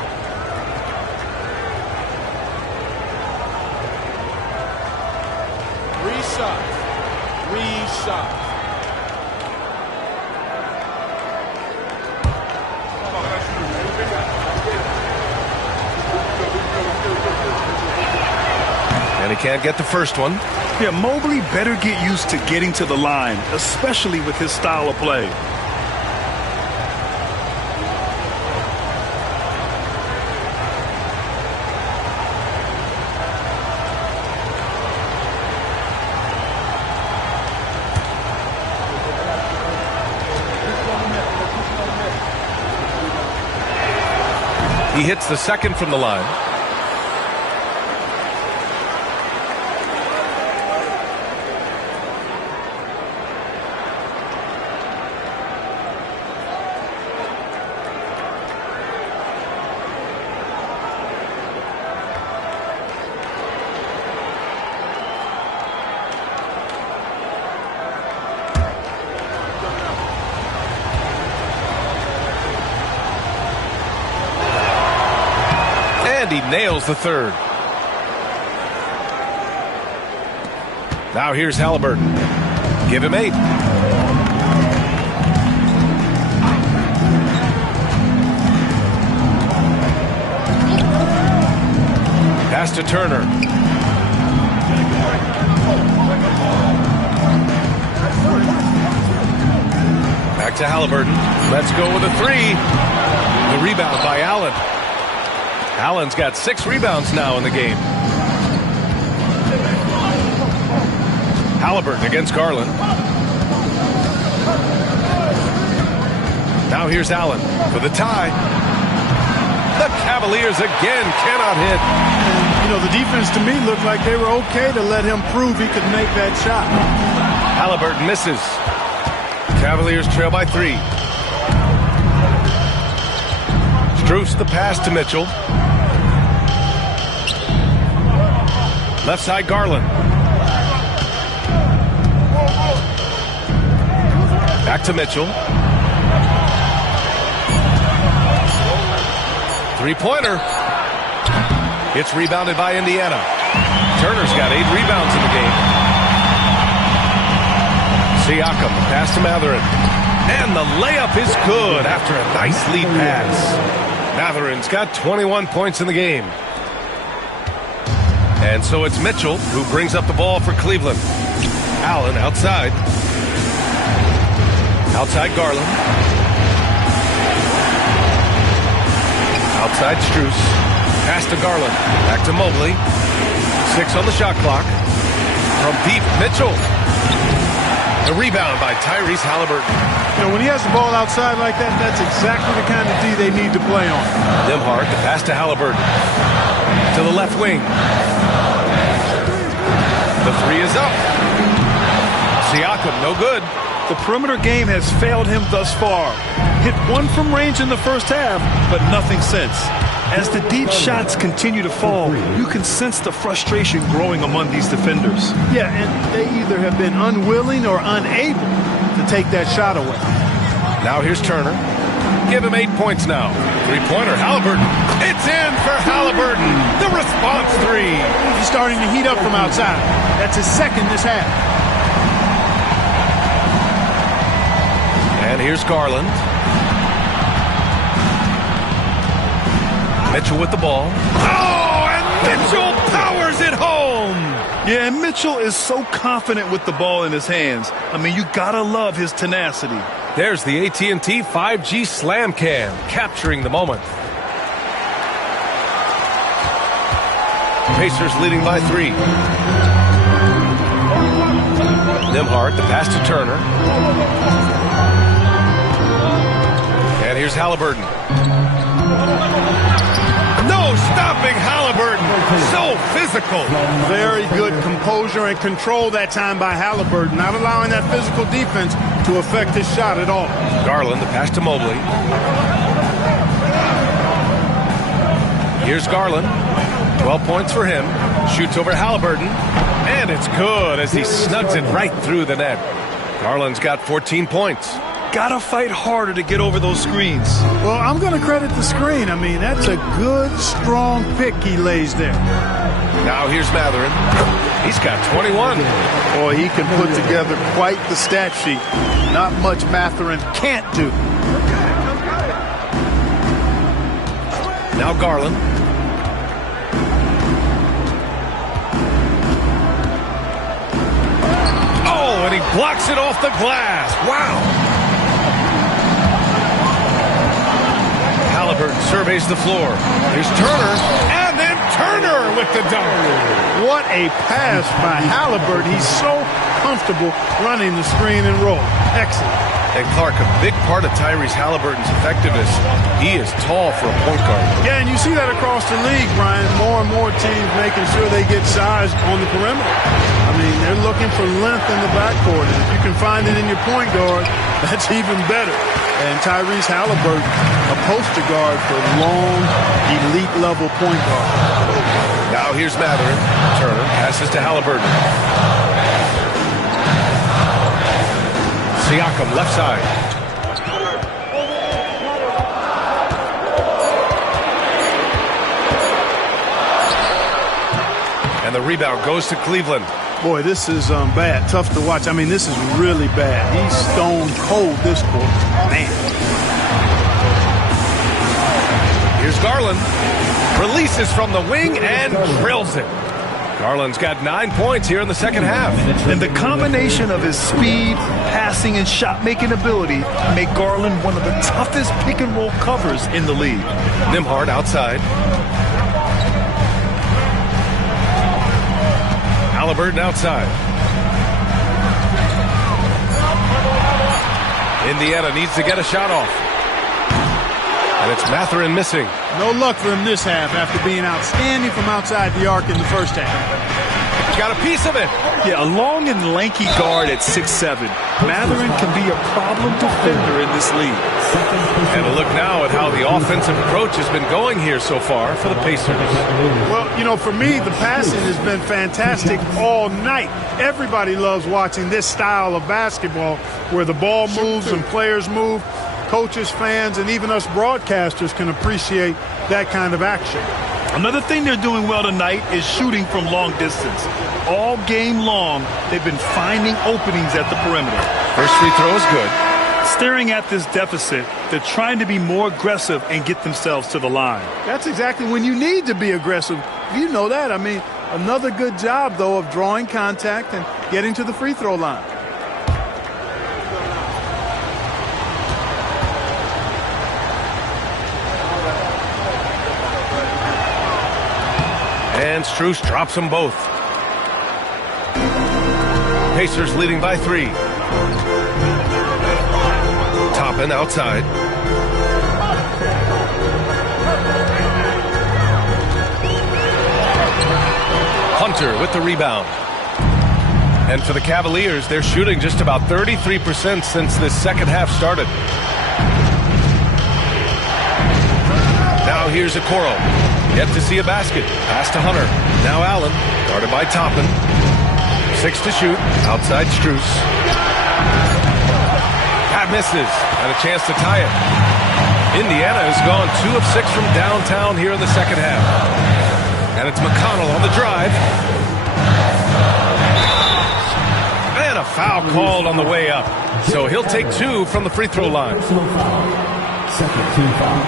And he can't get the first one. Yeah, Mobley better get used to getting to the line, especially with his style of play. He hits the 2nd from the line. And he nails the 3rd. Now here's Halliburton. Give him 8. Pass to Turner. Back to Halliburton. Let's go with a 3. The rebound by Allen. Allen's got 6 rebounds now in the game. Halliburton against Garland. Now here's Allen for the tie. The Cavaliers again cannot hit. You know, the defense to me looked like they were okay to let him prove he could make that shot. Halliburton misses. Cavaliers trail by 3. Strus the pass to Mitchell. Left side Garland. Back to Mitchell. 3-pointer. It's rebounded by Indiana. Turner's got 8 rebounds in the game. Siakam, pass to Mathurin. And the layup is good after a nice lead pass. Matherin's got 21 points in the game. And so it's Mitchell who brings up the ball for Cleveland. Allen outside. Outside Garland. Outside Strus. Pass to Garland. Back to Mobley. 6 on the shot clock. From deep, Mitchell. The rebound by Tyrese Halliburton. You know, when he has the ball outside like that, that's exactly the kind of D they need to play on. Nembhard, the pass to Halliburton. To the left wing. The 3 is up. Siakam, no good. The perimeter game has failed him thus far. Hit 1 from range in the first half, but nothing since. As the deep shots continue to fall, you can sense the frustration growing among these defenders. Yeah, and they either have been unwilling or unable to take that shot away. Now here's Turner. Give him 8 points now. 3-pointer, Halliburton. It's in for Halliburton. The response 3. He's starting to heat up from outside. That's his second this half. And here's Garland. Mitchell with the ball. Oh, and Mitchell powers it home. Yeah, and Mitchell is so confident with the ball in his hands. I mean, you gotta love his tenacity. There's the AT&T 5G Slam Cam, capturing the moment. Pacers leading by 3. Nembhard, the pass to Turner. And here's Halliburton. No stopping Halliburton. So physical. Very good composure and control that time by Halliburton, not allowing that physical defense to affect his shot at all. Garland, the pass to Mobley. Here's Garland. 12 points for him. Shoots over Halliburton. And it's good as he snugs it right through the net. Garland's got 14 points. Gotta fight harder to get over those screens. Well, I'm going to credit the screen. I mean, that's a good, strong pick he lays there. Now here's Matherin. He's got 21. Boy, he can put together quite the stat sheet. Not much Matherin can't do. Now Garland. Oh, and he blocks it off the glass. Wow. Halliburton surveys the floor. Here's Turner, and then Turner with the dunk. What a pass by Halliburton. He's so comfortable running the screen and roll. Excellent. And Clark, a big part of Tyrese Halliburton's effectiveness, he is tall for a point guard. Yeah, and you see that across the league, Brian. More and more teams making sure they get size on the perimeter. I mean, they're looking for length in the backcourt, and if you can find it in your point guard, that's even better. And Tyrese Halliburton, a poster guard for long, elite-level point guard. Now here's Matherin. Turner passes to Halliburton. Siakam, left side. And the rebound goes to Cleveland. Boy, this is bad. Tough to watch. I mean, this is really bad. He's stone cold this quarter. Man. Here's Garland. Releases from the wing and drills it. Garland's got 9 points here in the second half. And the combination of his speed, passing, and shot-making ability make Garland one of the toughest pick-and-roll covers in the league. Nembhard outside. Halliburton outside. Indiana needs to get a shot off. And it's Matherin missing. No luck for him this half after being outstanding from outside the arc in the first half. Got a piece of it. Yeah, a long and lanky guard at 6'7". Matherin can be a problem defender in this league. And a look now at how the offensive approach has been going here so far for the Pacers. Well, you know, for me, the passing has been fantastic all night. Everybody loves watching this style of basketball where the ball moves and players move. Coaches, fans, and even us broadcasters can appreciate that kind of action. Another thing they're doing well tonight is shooting from long distance. All game long, they've been finding openings at the perimeter. First free throw is good. Staring at this deficit, they're trying to be more aggressive and get themselves to the line. That's exactly when you need to be aggressive. You know that. I mean, another good job, though, of drawing contact and getting to the free throw line. And Strus drops them both. Pacers leading by 3. Toppin outside. Hunter with the rebound. And for the Cavaliers, they're shooting just about 33% since this second half started. Now here's Okoro. Yet to see a basket. Pass to Hunter. Now Allen, guarded by Toppin. 6 to shoot. Outside Strus. That misses. And a chance to tie it. Indiana has gone 2 of 6 from downtown here in the second half. And it's McConnell on the drive. And a foul called on the way up. So he'll take 2 from the free throw line. Second team foul.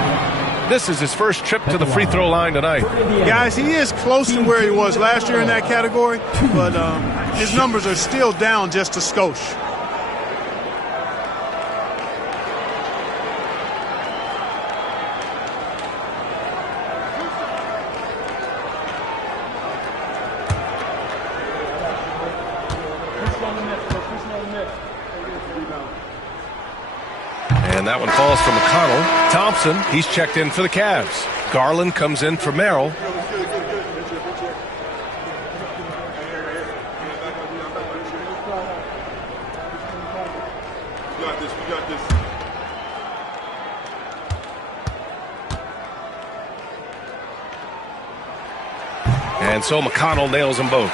This is his first trip to the free throw line tonight. Guys, he is close to where he was last year in that category, but his numbers are still down just a skosh. And that one falls for McConnell. Thompson, he's checked in for the Cavs. Garland comes in for Merrill. And so McConnell nails them both.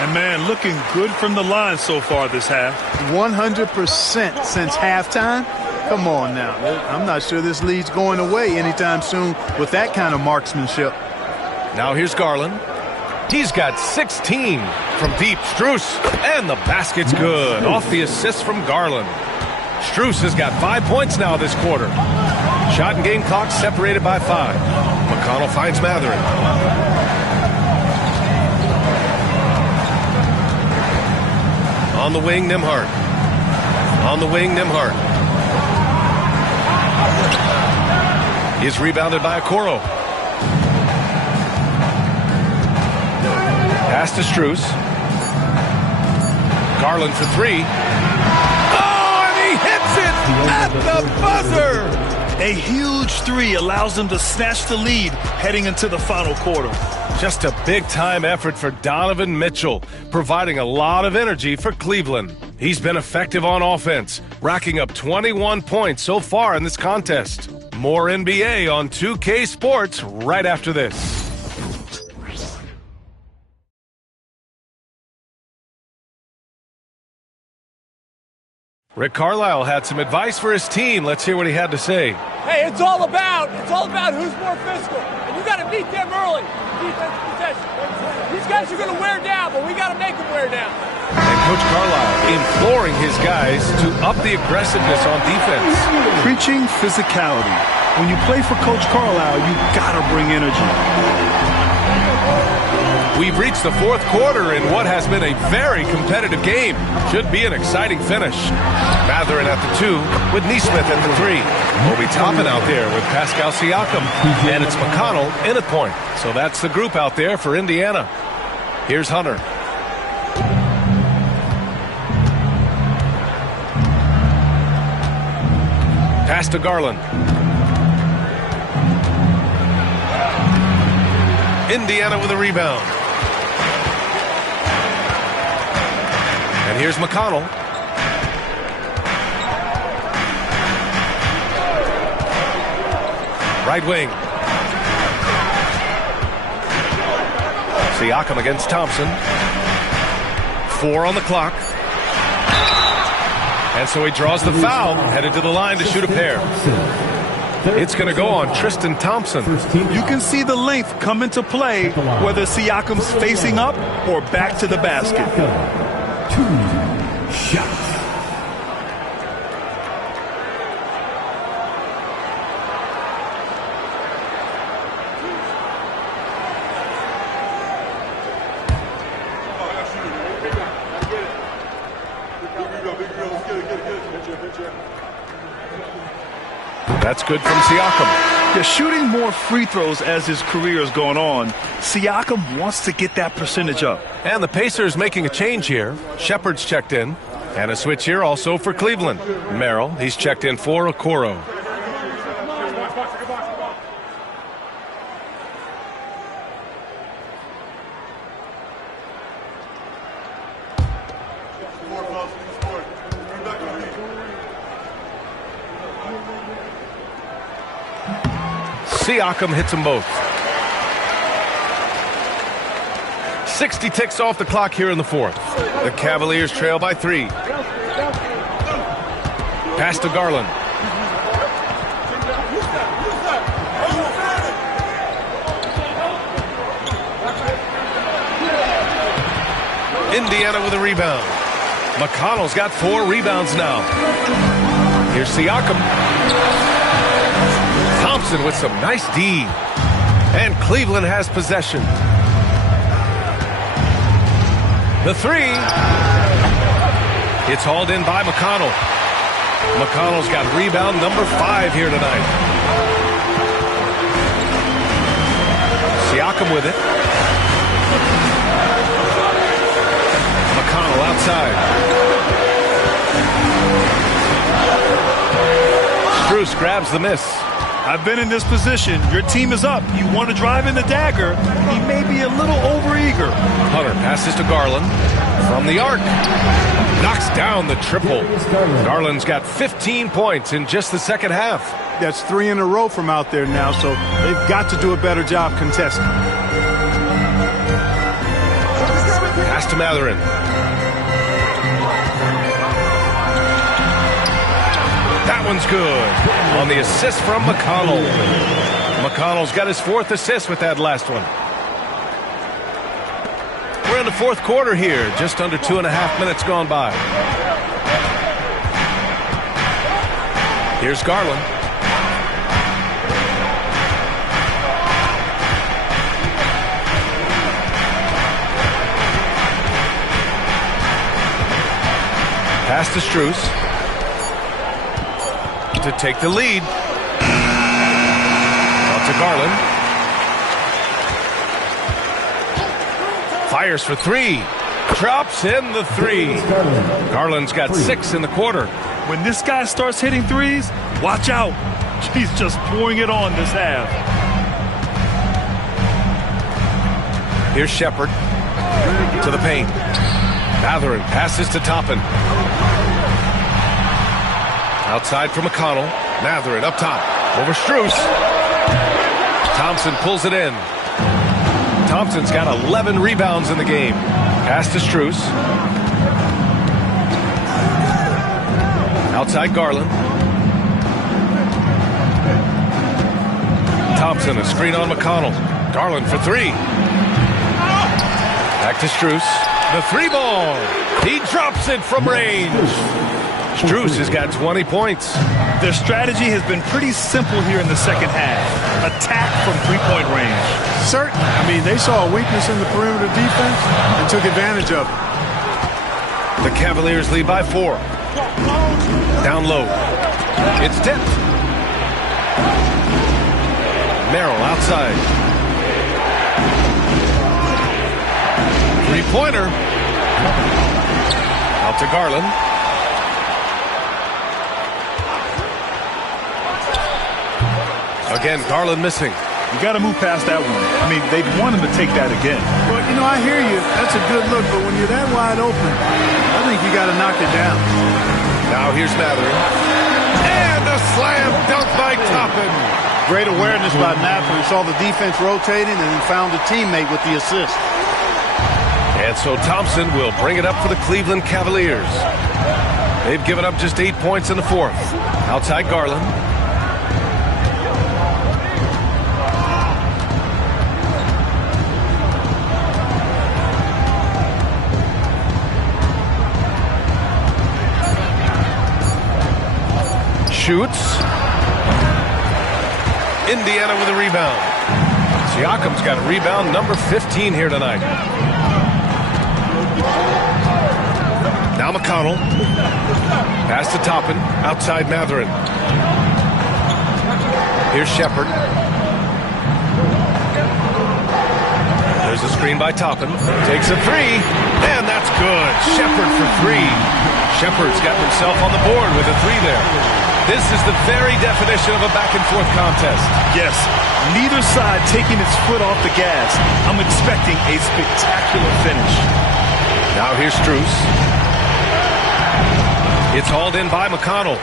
And man, looking good from the line so far this half. 100% since halftime. Come on now. I'm not sure this lead's going away anytime soon with that kind of marksmanship. Now here's Garland. He's got 16 from deep. Strus, and the basket's good. Off the assist from Garland. Strus has got 5 points now this quarter. Shot and game clock separated by 5. McConnell finds Matherin. On the wing, Nembhard. On the wing, Nembhard. Is rebounded by Okoro. Pass to Strus. Garland for 3. Oh, and he hits it at the buzzer! A huge 3 allows them to snatch the lead heading into the final quarter. Just a big-time effort for Donovan Mitchell, providing a lot of energy for Cleveland. He's been effective on offense, racking up 21 points so far in this contest. More NBA on 2K Sports right after this. Rick Carlisle had some advice for his team. Let's hear what he had to say. Hey, it's all about who's more physical. And you got to beat them early. Defensive possession. These guys are going to wear down, but we got to make them wear down. And Coach Carlisle imploring his guys to up the aggressiveness on defense. Preaching physicality. When you play for Coach Carlisle, you got to bring energy. We've reached the fourth quarter in what has been a very competitive game. Should be an exciting finish. Matherin at the 2 with Neesmith at the 3. Obi Toppin out there with Pascal Siakam. And it's McConnell in at point. So that's the group out there for Indiana. Here's Hunter. Pass to Garland. Indiana with a rebound. And here's McConnell. Right wing. Siakam against Thompson. 4 on the clock. And so he draws the foul, headed to the line to shoot a pair. It's going to go on Tristan Thompson. You can see the length come into play, whether Siakam's facing up or back to the basket. 2 shots. That's good from Siakam. They're shooting more free throws as his career is going on. Siakam wants to get that percentage up. And the Pacers making a change here. Shepard's checked in. And a switch here also for Cleveland. Merrill, he's checked in for Okoro. Siakam hits them both. 60 ticks off the clock here in the fourth. The Cavaliers trail by 3. Pass to Garland. Indiana with a rebound. McConnell's got 4 rebounds now. Here's Siakam. Thompson with some nice D. And Cleveland has possession. The 3. It's hauled in by McConnell. McConnell's got rebound number 5 here tonight. Siakam with it. McConnell outside. Strus grabs the miss. I've been in this position. Your team is up. You want to drive in the dagger. He may be a little overeager. Hunter passes to Garland from the arc. Knocks down the triple. Garland's got 15 points in just the second half. That's 3 in a row from out there now, so they've got to do a better job contesting. Pass to Mathurin. That one's good. On the assist from McConnell. McConnell's got his 4th assist with that last one. We're in the fourth quarter here. Just under 2.5 minutes gone by. Here's Garland. Pass to Strus. To take the lead. Out to Garland. Fires for 3. Drops in the 3. Garland's got 6 in the quarter. When this guy starts hitting threes, watch out. He's just pouring it on this half. Here's Shepard to the paint. Mathurin passes to Toppin. Outside for McConnell. Mathurin up top. Over Strus. Thompson pulls it in. Thompson's got 11 rebounds in the game. Pass to Strus. Outside Garland. Thompson, a screen on McConnell. Garland for 3. Back to Strus. The 3-ball. He drops it from range. Strus has got 20 points. Their strategy has been pretty simple here in the second half. Attack from 3-point range. Certainly. I mean, they saw a weakness in the perimeter defense and took advantage of it. The Cavaliers lead by 4. Down low. It's tipped. Merrill outside. 3-pointer. Out to Garland. Again, Garland missing. You got to move past that one. I mean, they'd want him to take that again. Well, you know, I hear you. That's a good look, but when you're that wide open, I think you got to knock it down. Now here's Mathurin. And a slam dunk by Toppin. Great awareness by Mathurin. Saw the defense rotating and then found a teammate with the assist. And so Thompson will bring it up for the Cleveland Cavaliers. They've given up just 8 points in the fourth. Outside Garland. Shoots. Indiana with a rebound. Siakam's got a rebound number 15 here tonight. Now McConnell. Pass to Toppin. Outside Mathurin. Here's Shepard. There's a screen by Toppin. Takes a three, and that's good. Shepard for three. Shepard's got himself on the board with a three there. This is the very definition of a back-and-forth contest. Yes, neither side taking its foot off the gas. I'm expecting a spectacular finish. Now here's Strus. It's hauled in by McConnell.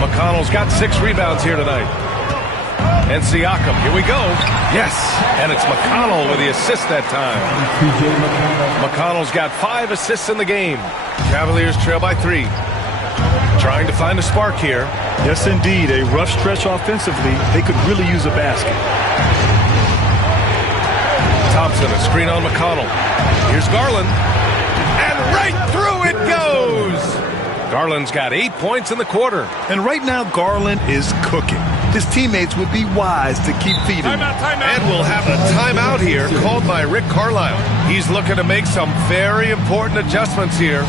McConnell's got 6 rebounds here tonight. And Siakam, here we go. Yes, and it's McConnell with the assist that time. McConnell's got 5 assists in the game. Cavaliers trail by 3. Trying to find a spark here. Yes, indeed. A rough stretch offensively. They could really use a basket. Thompson, a screen on McConnell. Here's Garland. And right through it goes! Garland's got 8 points in the quarter. And right now, Garland is cooking. His teammates would be wise to keep feeding him. And we'll have a timeout here called by Rick Carlisle. He's looking to make some very important adjustments here.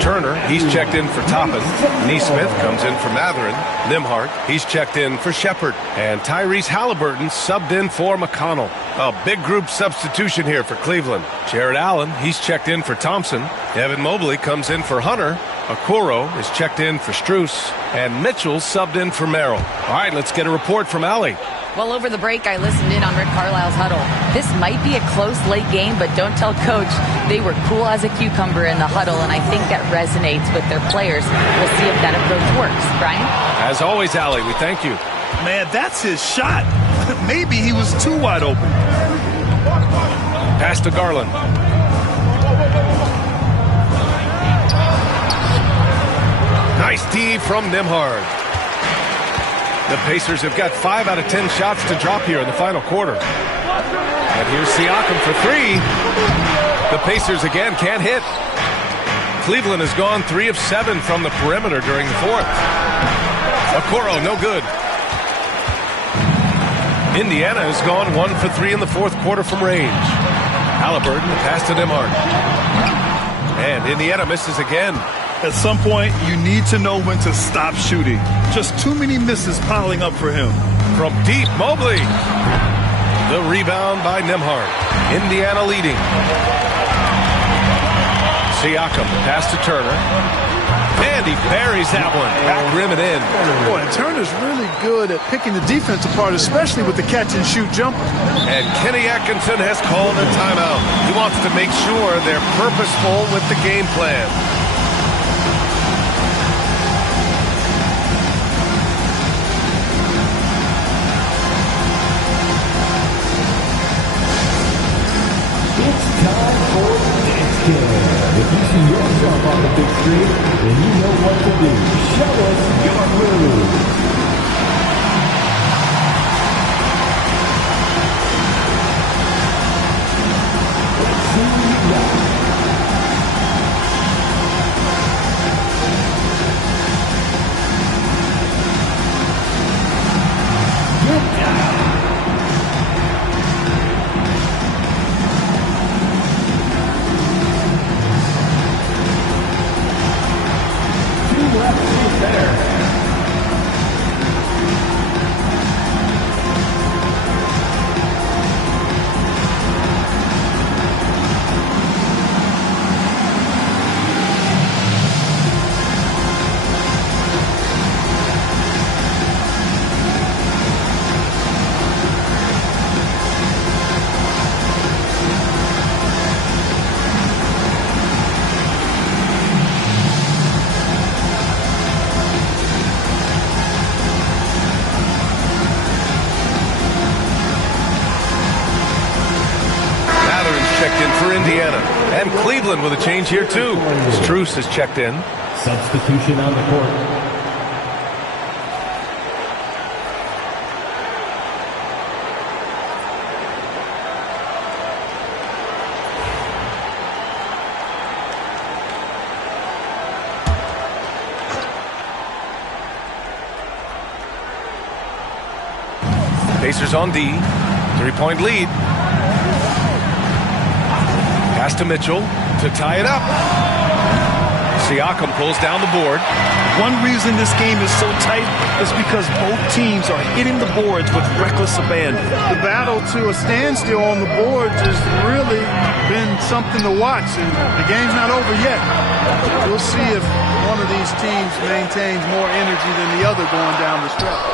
Turner, he's checked in for Toppin. Neesmith comes in for Matherin. Nimhart, he's checked in for Shepard. And Tyrese Halliburton subbed in for McConnell. A big group substitution here for Cleveland. Jared Allen, he's checked in for Thompson. Evan Mobley comes in for Hunter. Okoro is checked in for Strus. And Mitchell subbed in for Merrill. All right, let's get a report from Allie. Well, over the break, I listened in on Rick Carlisle's huddle. This might be a close late game, but don't tell Coach. They were cool as a cucumber in the huddle, and I think that resonates with their players. We'll see if that approach works. Brian? As always, Allie, we thank you. Man, that's his shot. Maybe he was too wide open. Pass to Garland. Nice D from Nimhard. The Pacers have got 5 out of 10 shots to drop here in the final quarter. And here's Siakam for 3. The Pacers again can't hit. Cleveland has gone 3 of 7 from the perimeter during the fourth. Okoro, no good. Indiana has gone 1 for 3 in the fourth quarter from range. Halliburton, the pass to Nimhard. And Indiana misses again. At some point, you need to know when to stop shooting. Just too many misses piling up for him. From deep, Mobley. The rebound by Nimhard. Indiana leading. Siakam, pass to Turner. And he buries that one. Back rim and in. Boy, Turner's really good at picking the defense apart, especially with the catch-and-shoot jumper. And Kenny Atkinson has called a timeout. He wants to make sure they're purposeful with the game plan. If you see yourself on the big screen, then you know what to do. Show us your move. Let's see what you got. Good job. checked in for Indiana. And Cleveland with a change here, too. Strus has checked in. Substitution on the court. Pacers on D. 3-point lead. Pass to Mitchell to tie it up. Siakam pulls down the board. One reason this game is so tight is because both teams are hitting the boards with reckless abandon. The battle to a standstill on the boards has really been something to watch, and the game's not over yet. We'll see if one of these teams maintains more energy than the other going down the stretch.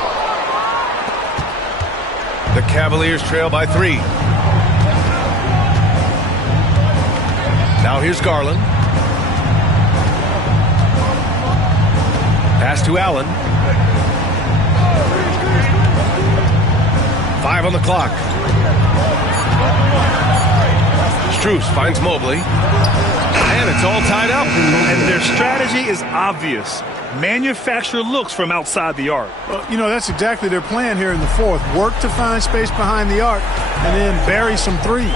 The Cavaliers trail by 3. Now here's Garland. Pass to Allen. 5 on the clock. Strus finds Mobley. And it's all tied up. And their strategy is obvious. Manufacture looks from outside the arc. Well, you know, that's exactly their plan here in the fourth. Work to find space behind the arc and then bury some threes.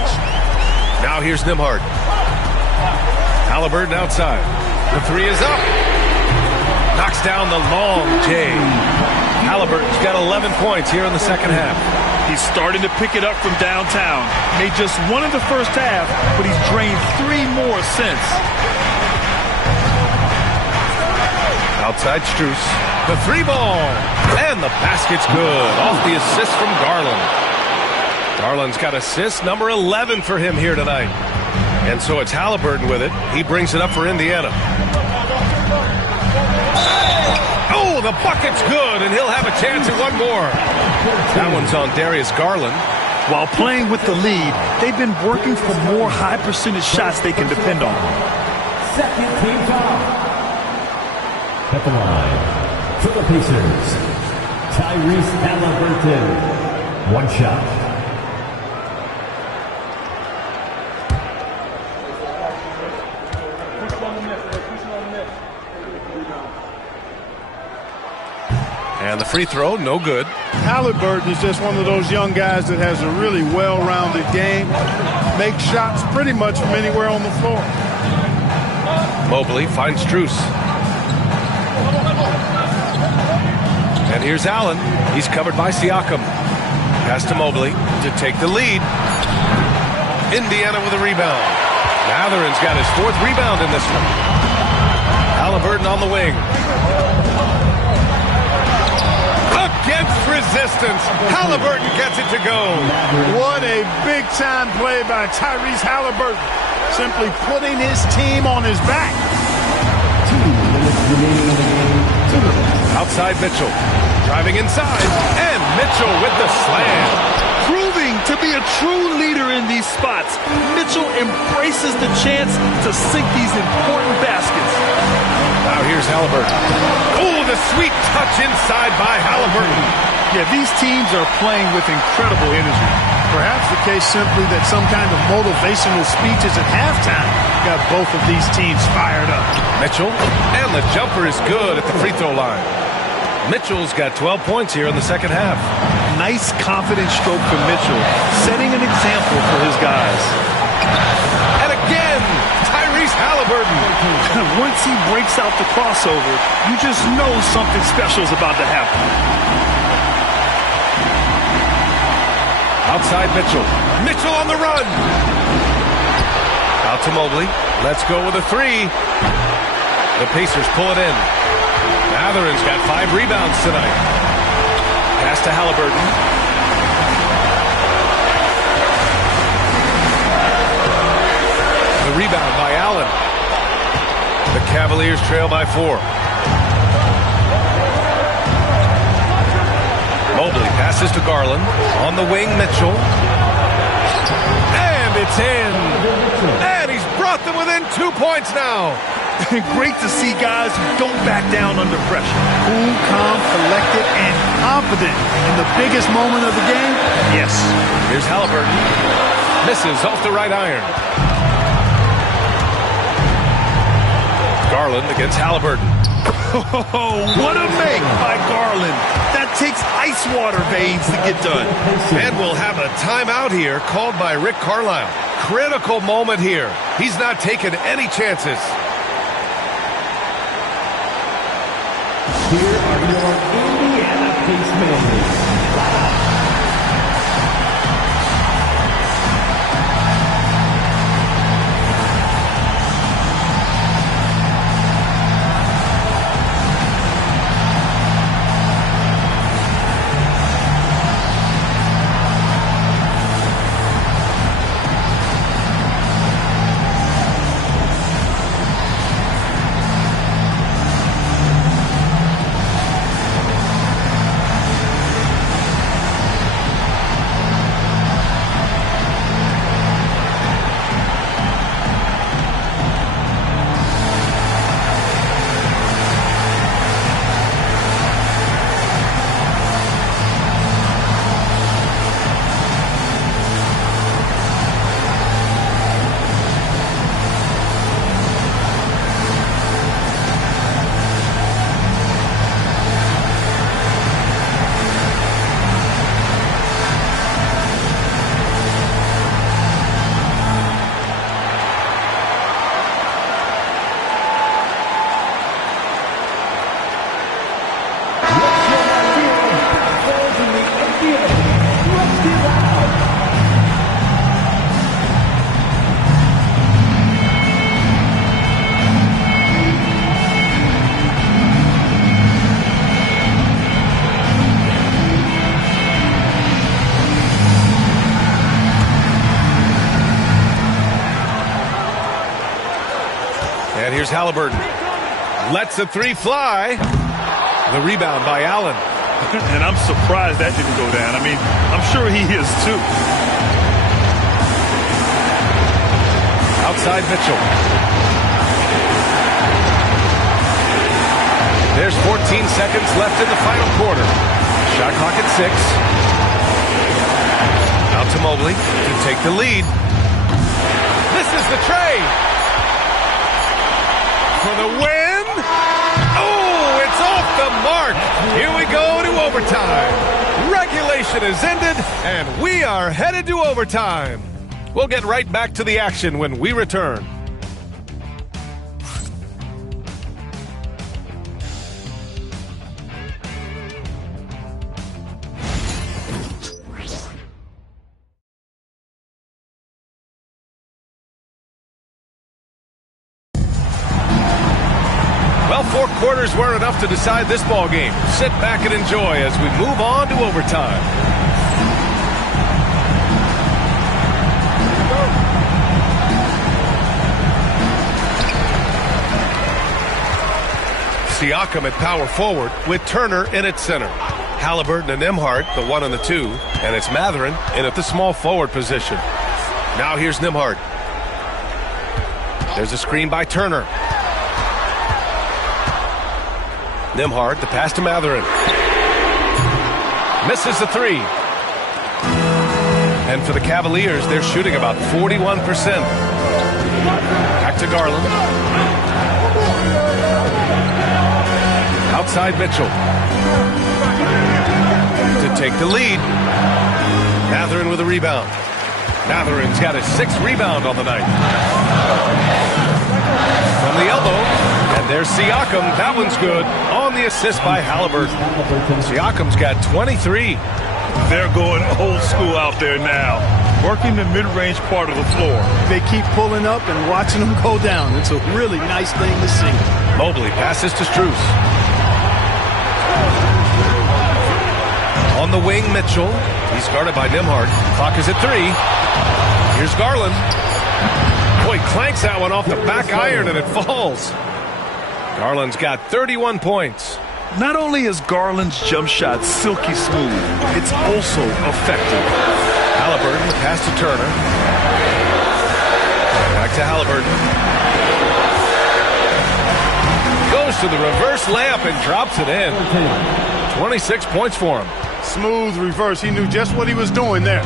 Now here's Nembhard. Halliburton outside. The 3 is up. Knocks down the long J. Halliburton's got 11 points here in the second half. He's starting to pick it up from downtown. Made just 1 in the first half, but he's drained 3 more since. Outside Strus. The 3 ball. And the basket's good. Off the assist from Garland. Garland's got assist number 11 for him here tonight. And so it's Halliburton with it. He brings it up for Indiana. Oh, the bucket's good, and he'll have a chance at one more. That one's on Darius Garland. While playing with the lead, they've been working for more high-percentage shots they can depend on. Second team foul. At the line, for the Pacers, Tyrese Halliburton. 1 shot. And the free throw, no good. Halliburton is just one of those young guys that has a really well-rounded game. Makes shots pretty much from anywhere on the floor. Mobley finds Strus. And here's Allen. He's covered by Siakam. Pass to Mobley to take the lead. Indiana with a rebound. Matherin's got his 4th rebound in this one. Halliburton on the wing. Against resistance, Halliburton gets it to go. What a big-time play by Tyrese Halliburton. Simply putting his team on his back. 2 minutes remaining in the game. 2 minutes. Outside Mitchell. Driving inside. And Mitchell with the slam. Proving to be a true leader in these spots, Mitchell embraces the chance to sink these important baskets. Now here's Halliburton. Oh, the sweet touch inside by Halliburton. Yeah, these teams are playing with incredible energy. Perhaps the case simply that some kind of motivational speeches at halftime got both of these teams fired up. Mitchell, and the jumper is good at the free throw line. Mitchell's got 12 points here in the second half. Nice, confident stroke for Mitchell, setting an example for his guys. And again, Tyrese Halliburton. Once he breaks out the crossover, you just know something special is about to happen. Outside Mitchell. Mitchell on the run. Out to Mobley. Let's go with a 3. The Pacers pull it in. Matherin's got 5 rebounds tonight. Pass to Halliburton. The rebound by Allen. The Cavaliers trail by 4. Mobley passes to Garland. On the wing, Mitchell. And it's in. And he's brought them within 2 points now. Great to see guys who don't back down under pressure. Cool, calm, collected, and confident in the biggest moment of the game. Yes. Here's Halliburton. Misses off the right iron. Garland against Halliburton. Oh, what a make by Garland. That takes ice water veins to get done. And we'll have a timeout here called by Rick Carlisle. Critical moment here. He's not taking any chances. Here are your Indiana Pacemaker. And here's Halliburton. Lets the three fly. The rebound by Allen. And I'm surprised that didn't go down. I mean, I'm sure he is too. Outside Mitchell. There's 14 seconds left in the final quarter. Shot clock at 6. Out to Mobley to take the lead. This is the tray. For the win. Oh, it's off the mark. Here we go to overtime. Regulation is ended, and we are headed to overtime. We'll get right back to the action when we return. Well, 4 quarters weren't enough to decide this ball game. Sit back and enjoy as we move on to overtime. Siakam at power forward with Turner in at center. Halliburton and Nembhard, the 1 and the 2, and it's Mathurin in at the small forward position. Now here's Nembhard. There's a screen by Turner. Nembhard, the pass to Mathurin. Misses the 3. And for the Cavaliers, they're shooting about 41%. Back to Garland. Outside Mitchell. To take the lead. Mathurin with a rebound. Mathurin's got his 6th rebound on the night. From the elbow. And there's Siakam. That one's good. On the assist by Halliburton. Siakam's got 23. They're going old school out there now. Working the mid-range part of the floor. They keep pulling up and watching them go down. It's a really nice thing to see. Mobley passes to Strus. On the wing, Mitchell. He's guarded by Nembhard. Clock is at 3. Here's Garland. Boy, clanks that one off the back iron and it falls. Garland's got 31 points. Not only is Garland's jump shot silky smooth, it's also effective. Halliburton, the pass to Turner. Back to Halliburton. Goes to the reverse layup and drops it in. 26 points for him. Smooth reverse. He knew just what he was doing there.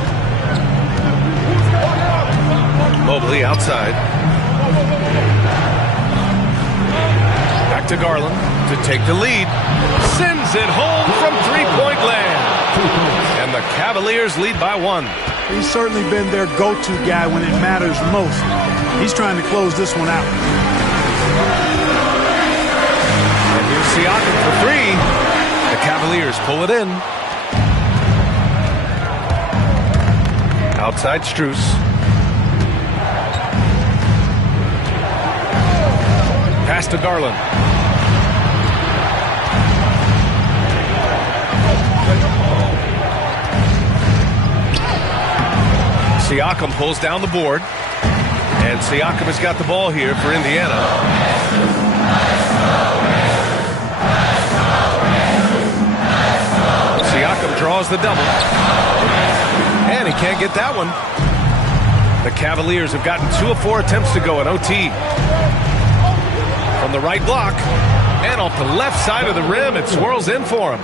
Mobley outside. Back to Garland to take the lead. Sends it home from three-point land. And the Cavaliers lead by 1. He's certainly been their go-to guy when it matters most. He's trying to close this one out. And here's Siakam for 3. The Cavaliers pull it in. Outside Strus. Pass to Garland. Siakam pulls down the board. And Siakam has got the ball here for Indiana. Siakam draws the double. And he can't get that one. The Cavaliers have gotten 2 of 4 attempts to go in OT. From the right block. And off the left side of the rim, it swirls in for him.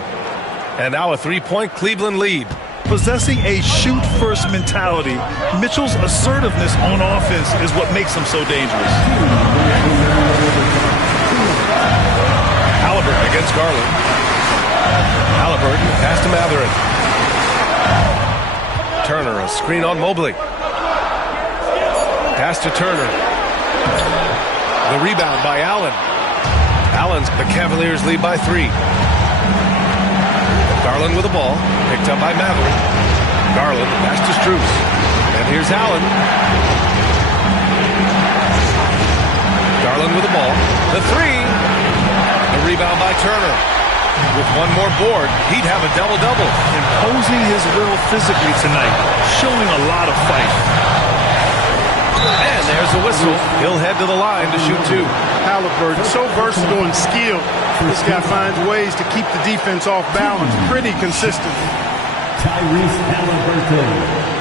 And now a 3-point Cleveland lead. Possessing a shoot-first mentality, Mitchell's assertiveness on offense is what makes him so dangerous. Halliburton against Garland. Halliburton pass to Mathurin. Turner, a screen on Mobley. Pass to Turner. The rebound by Allen. Allen's the Cavaliers lead by 3. Garland with the ball, picked up by Mathurin. Garland, pass to Strus. And here's Allen. Garland with the ball. The 3. The rebound by Turner. With one more board, he'd have a double-double. Imposing his will physically tonight, showing a lot of fight. And there's the whistle. He'll head to the line to shoot 2. Halliburton, so versatile and skilled. This guy finds ways to keep the defense off balance pretty consistent. Tyrese Halliburton.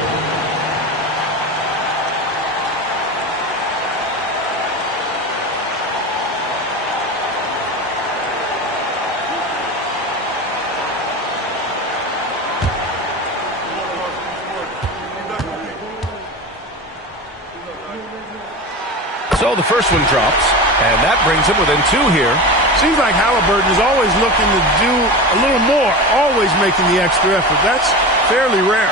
So the first one drops, and that brings him within 2 here. Seems like Halliburton is always looking to do a little more, always making the extra effort. That's fairly rare.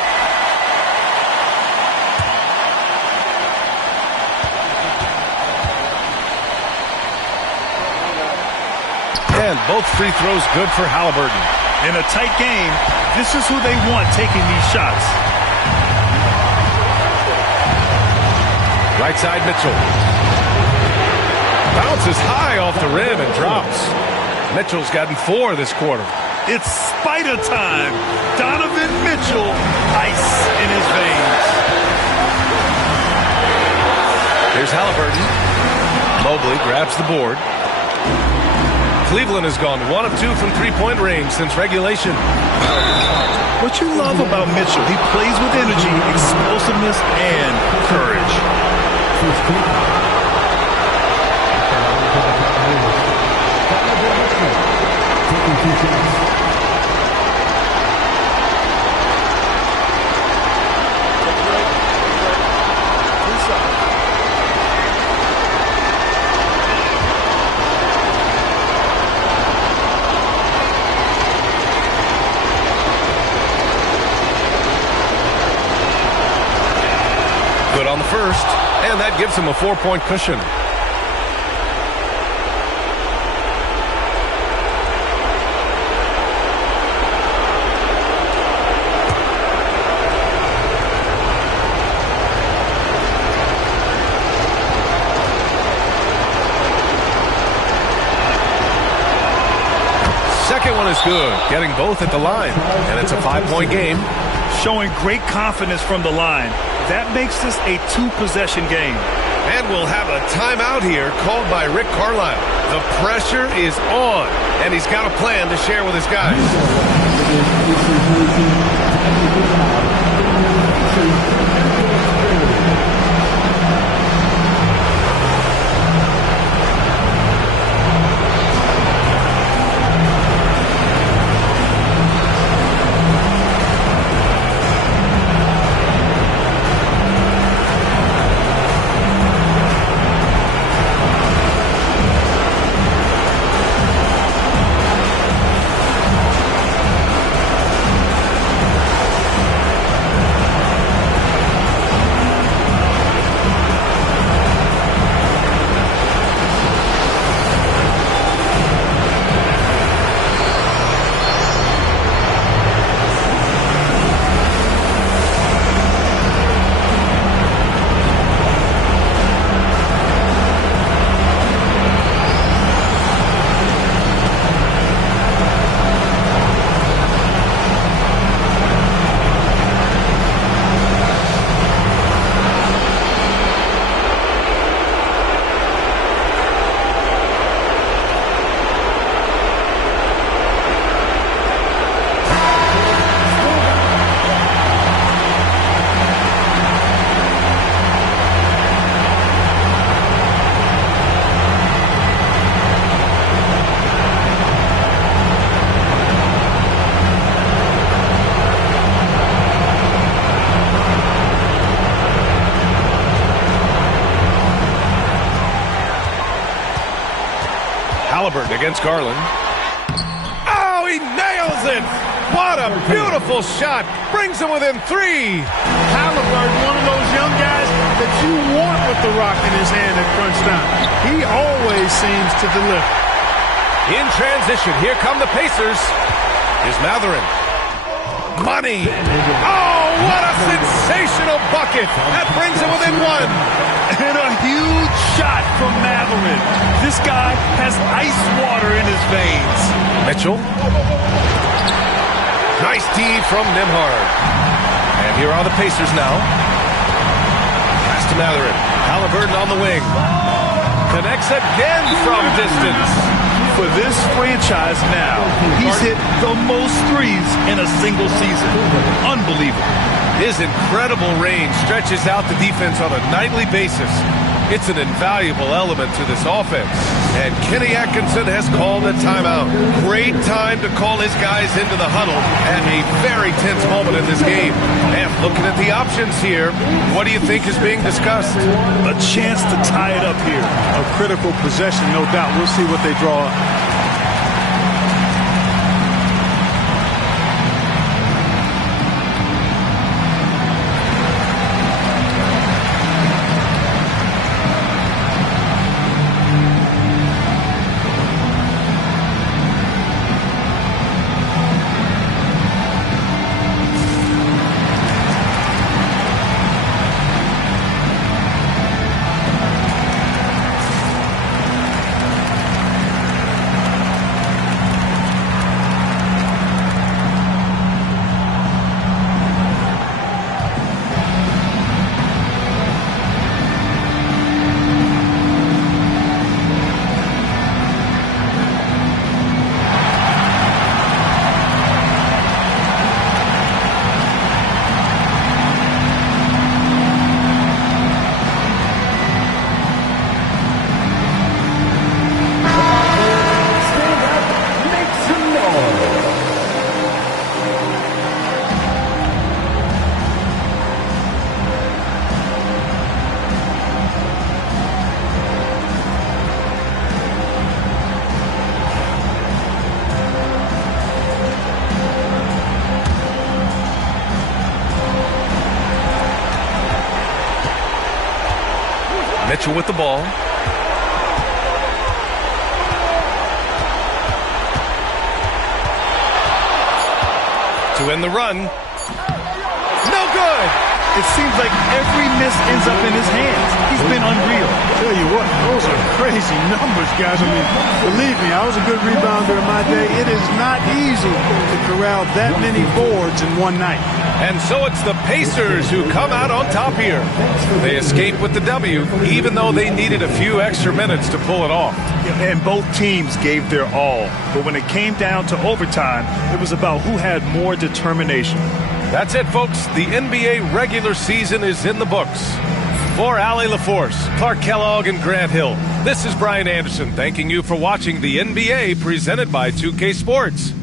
And both free throws good for Halliburton. In a tight game, this is who they want taking these shots. Right side Mitchell. Bounces high off the rim and drops. Mitchell's gotten 4 this quarter. It's spider time. Donovan Mitchell, ice in his veins. Here's Halliburton. Mobley grabs the board. Cleveland has gone 1 of 2 from three-point range since regulation. What you love about Mitchell, he plays with energy, explosiveness, and courage. Good on the first, and that gives him a 4-point cushion. Second one is good, getting both at the line, and it's a 5-point game. Showing great confidence from the line. That makes this a 2-possession game. And we'll have a timeout here called by Rick Carlisle. The pressure is on, and he's got a plan to share with his guys. Halliburton against Garland. Oh, he nails it! What a beautiful shot! Brings him within 3. Halliburton, one of those young guys that you want with the rock in his hand at crunch time. He always seems to deliver. In transition, here come the Pacers. Here's Mathurin. Money! Oh, what a sensational bucket! That brings him within 1. And a huge shot from Mathurin. This guy has ice water in his veins. Mitchell. Nice D from Nembhard. And here are the Pacers now. Pass to Mathurin. Halliburton on the wing. Connects again from distance. For this franchise now, he's hit the most threes in a single season. Unbelievable. His incredible range stretches out the defense on a nightly basis. It's an invaluable element to this offense. And Kenny Atkinson has called a timeout. Great time to call his guys into the huddle at a very tense moment in this game. And looking at the options here, what do you think is being discussed? A chance to tie it up here. A critical possession, no doubt. We'll see what they draw up. Mitchell with the ball. To end the run. No good! It seems like every miss ends up in his hands. He's been unreal. Tell you what, those are crazy numbers, guys. I mean, believe me, I was a good rebounder in my day. It is not easy to corral that many boards in one night. And so it's the Pacers who come out on top here. They escape with the W, even though they needed a few extra minutes to pull it off. And both teams gave their all. But when it came down to overtime, it was about who had more determination. That's it, folks. The NBA regular season is in the books. For Allie LaForce, Clark Kellogg, and Grant Hill, this is Brian Anderson thanking you for watching the NBA presented by 2K Sports.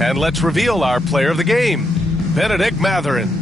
And let's reveal our player of the game, Benedict Mathurin.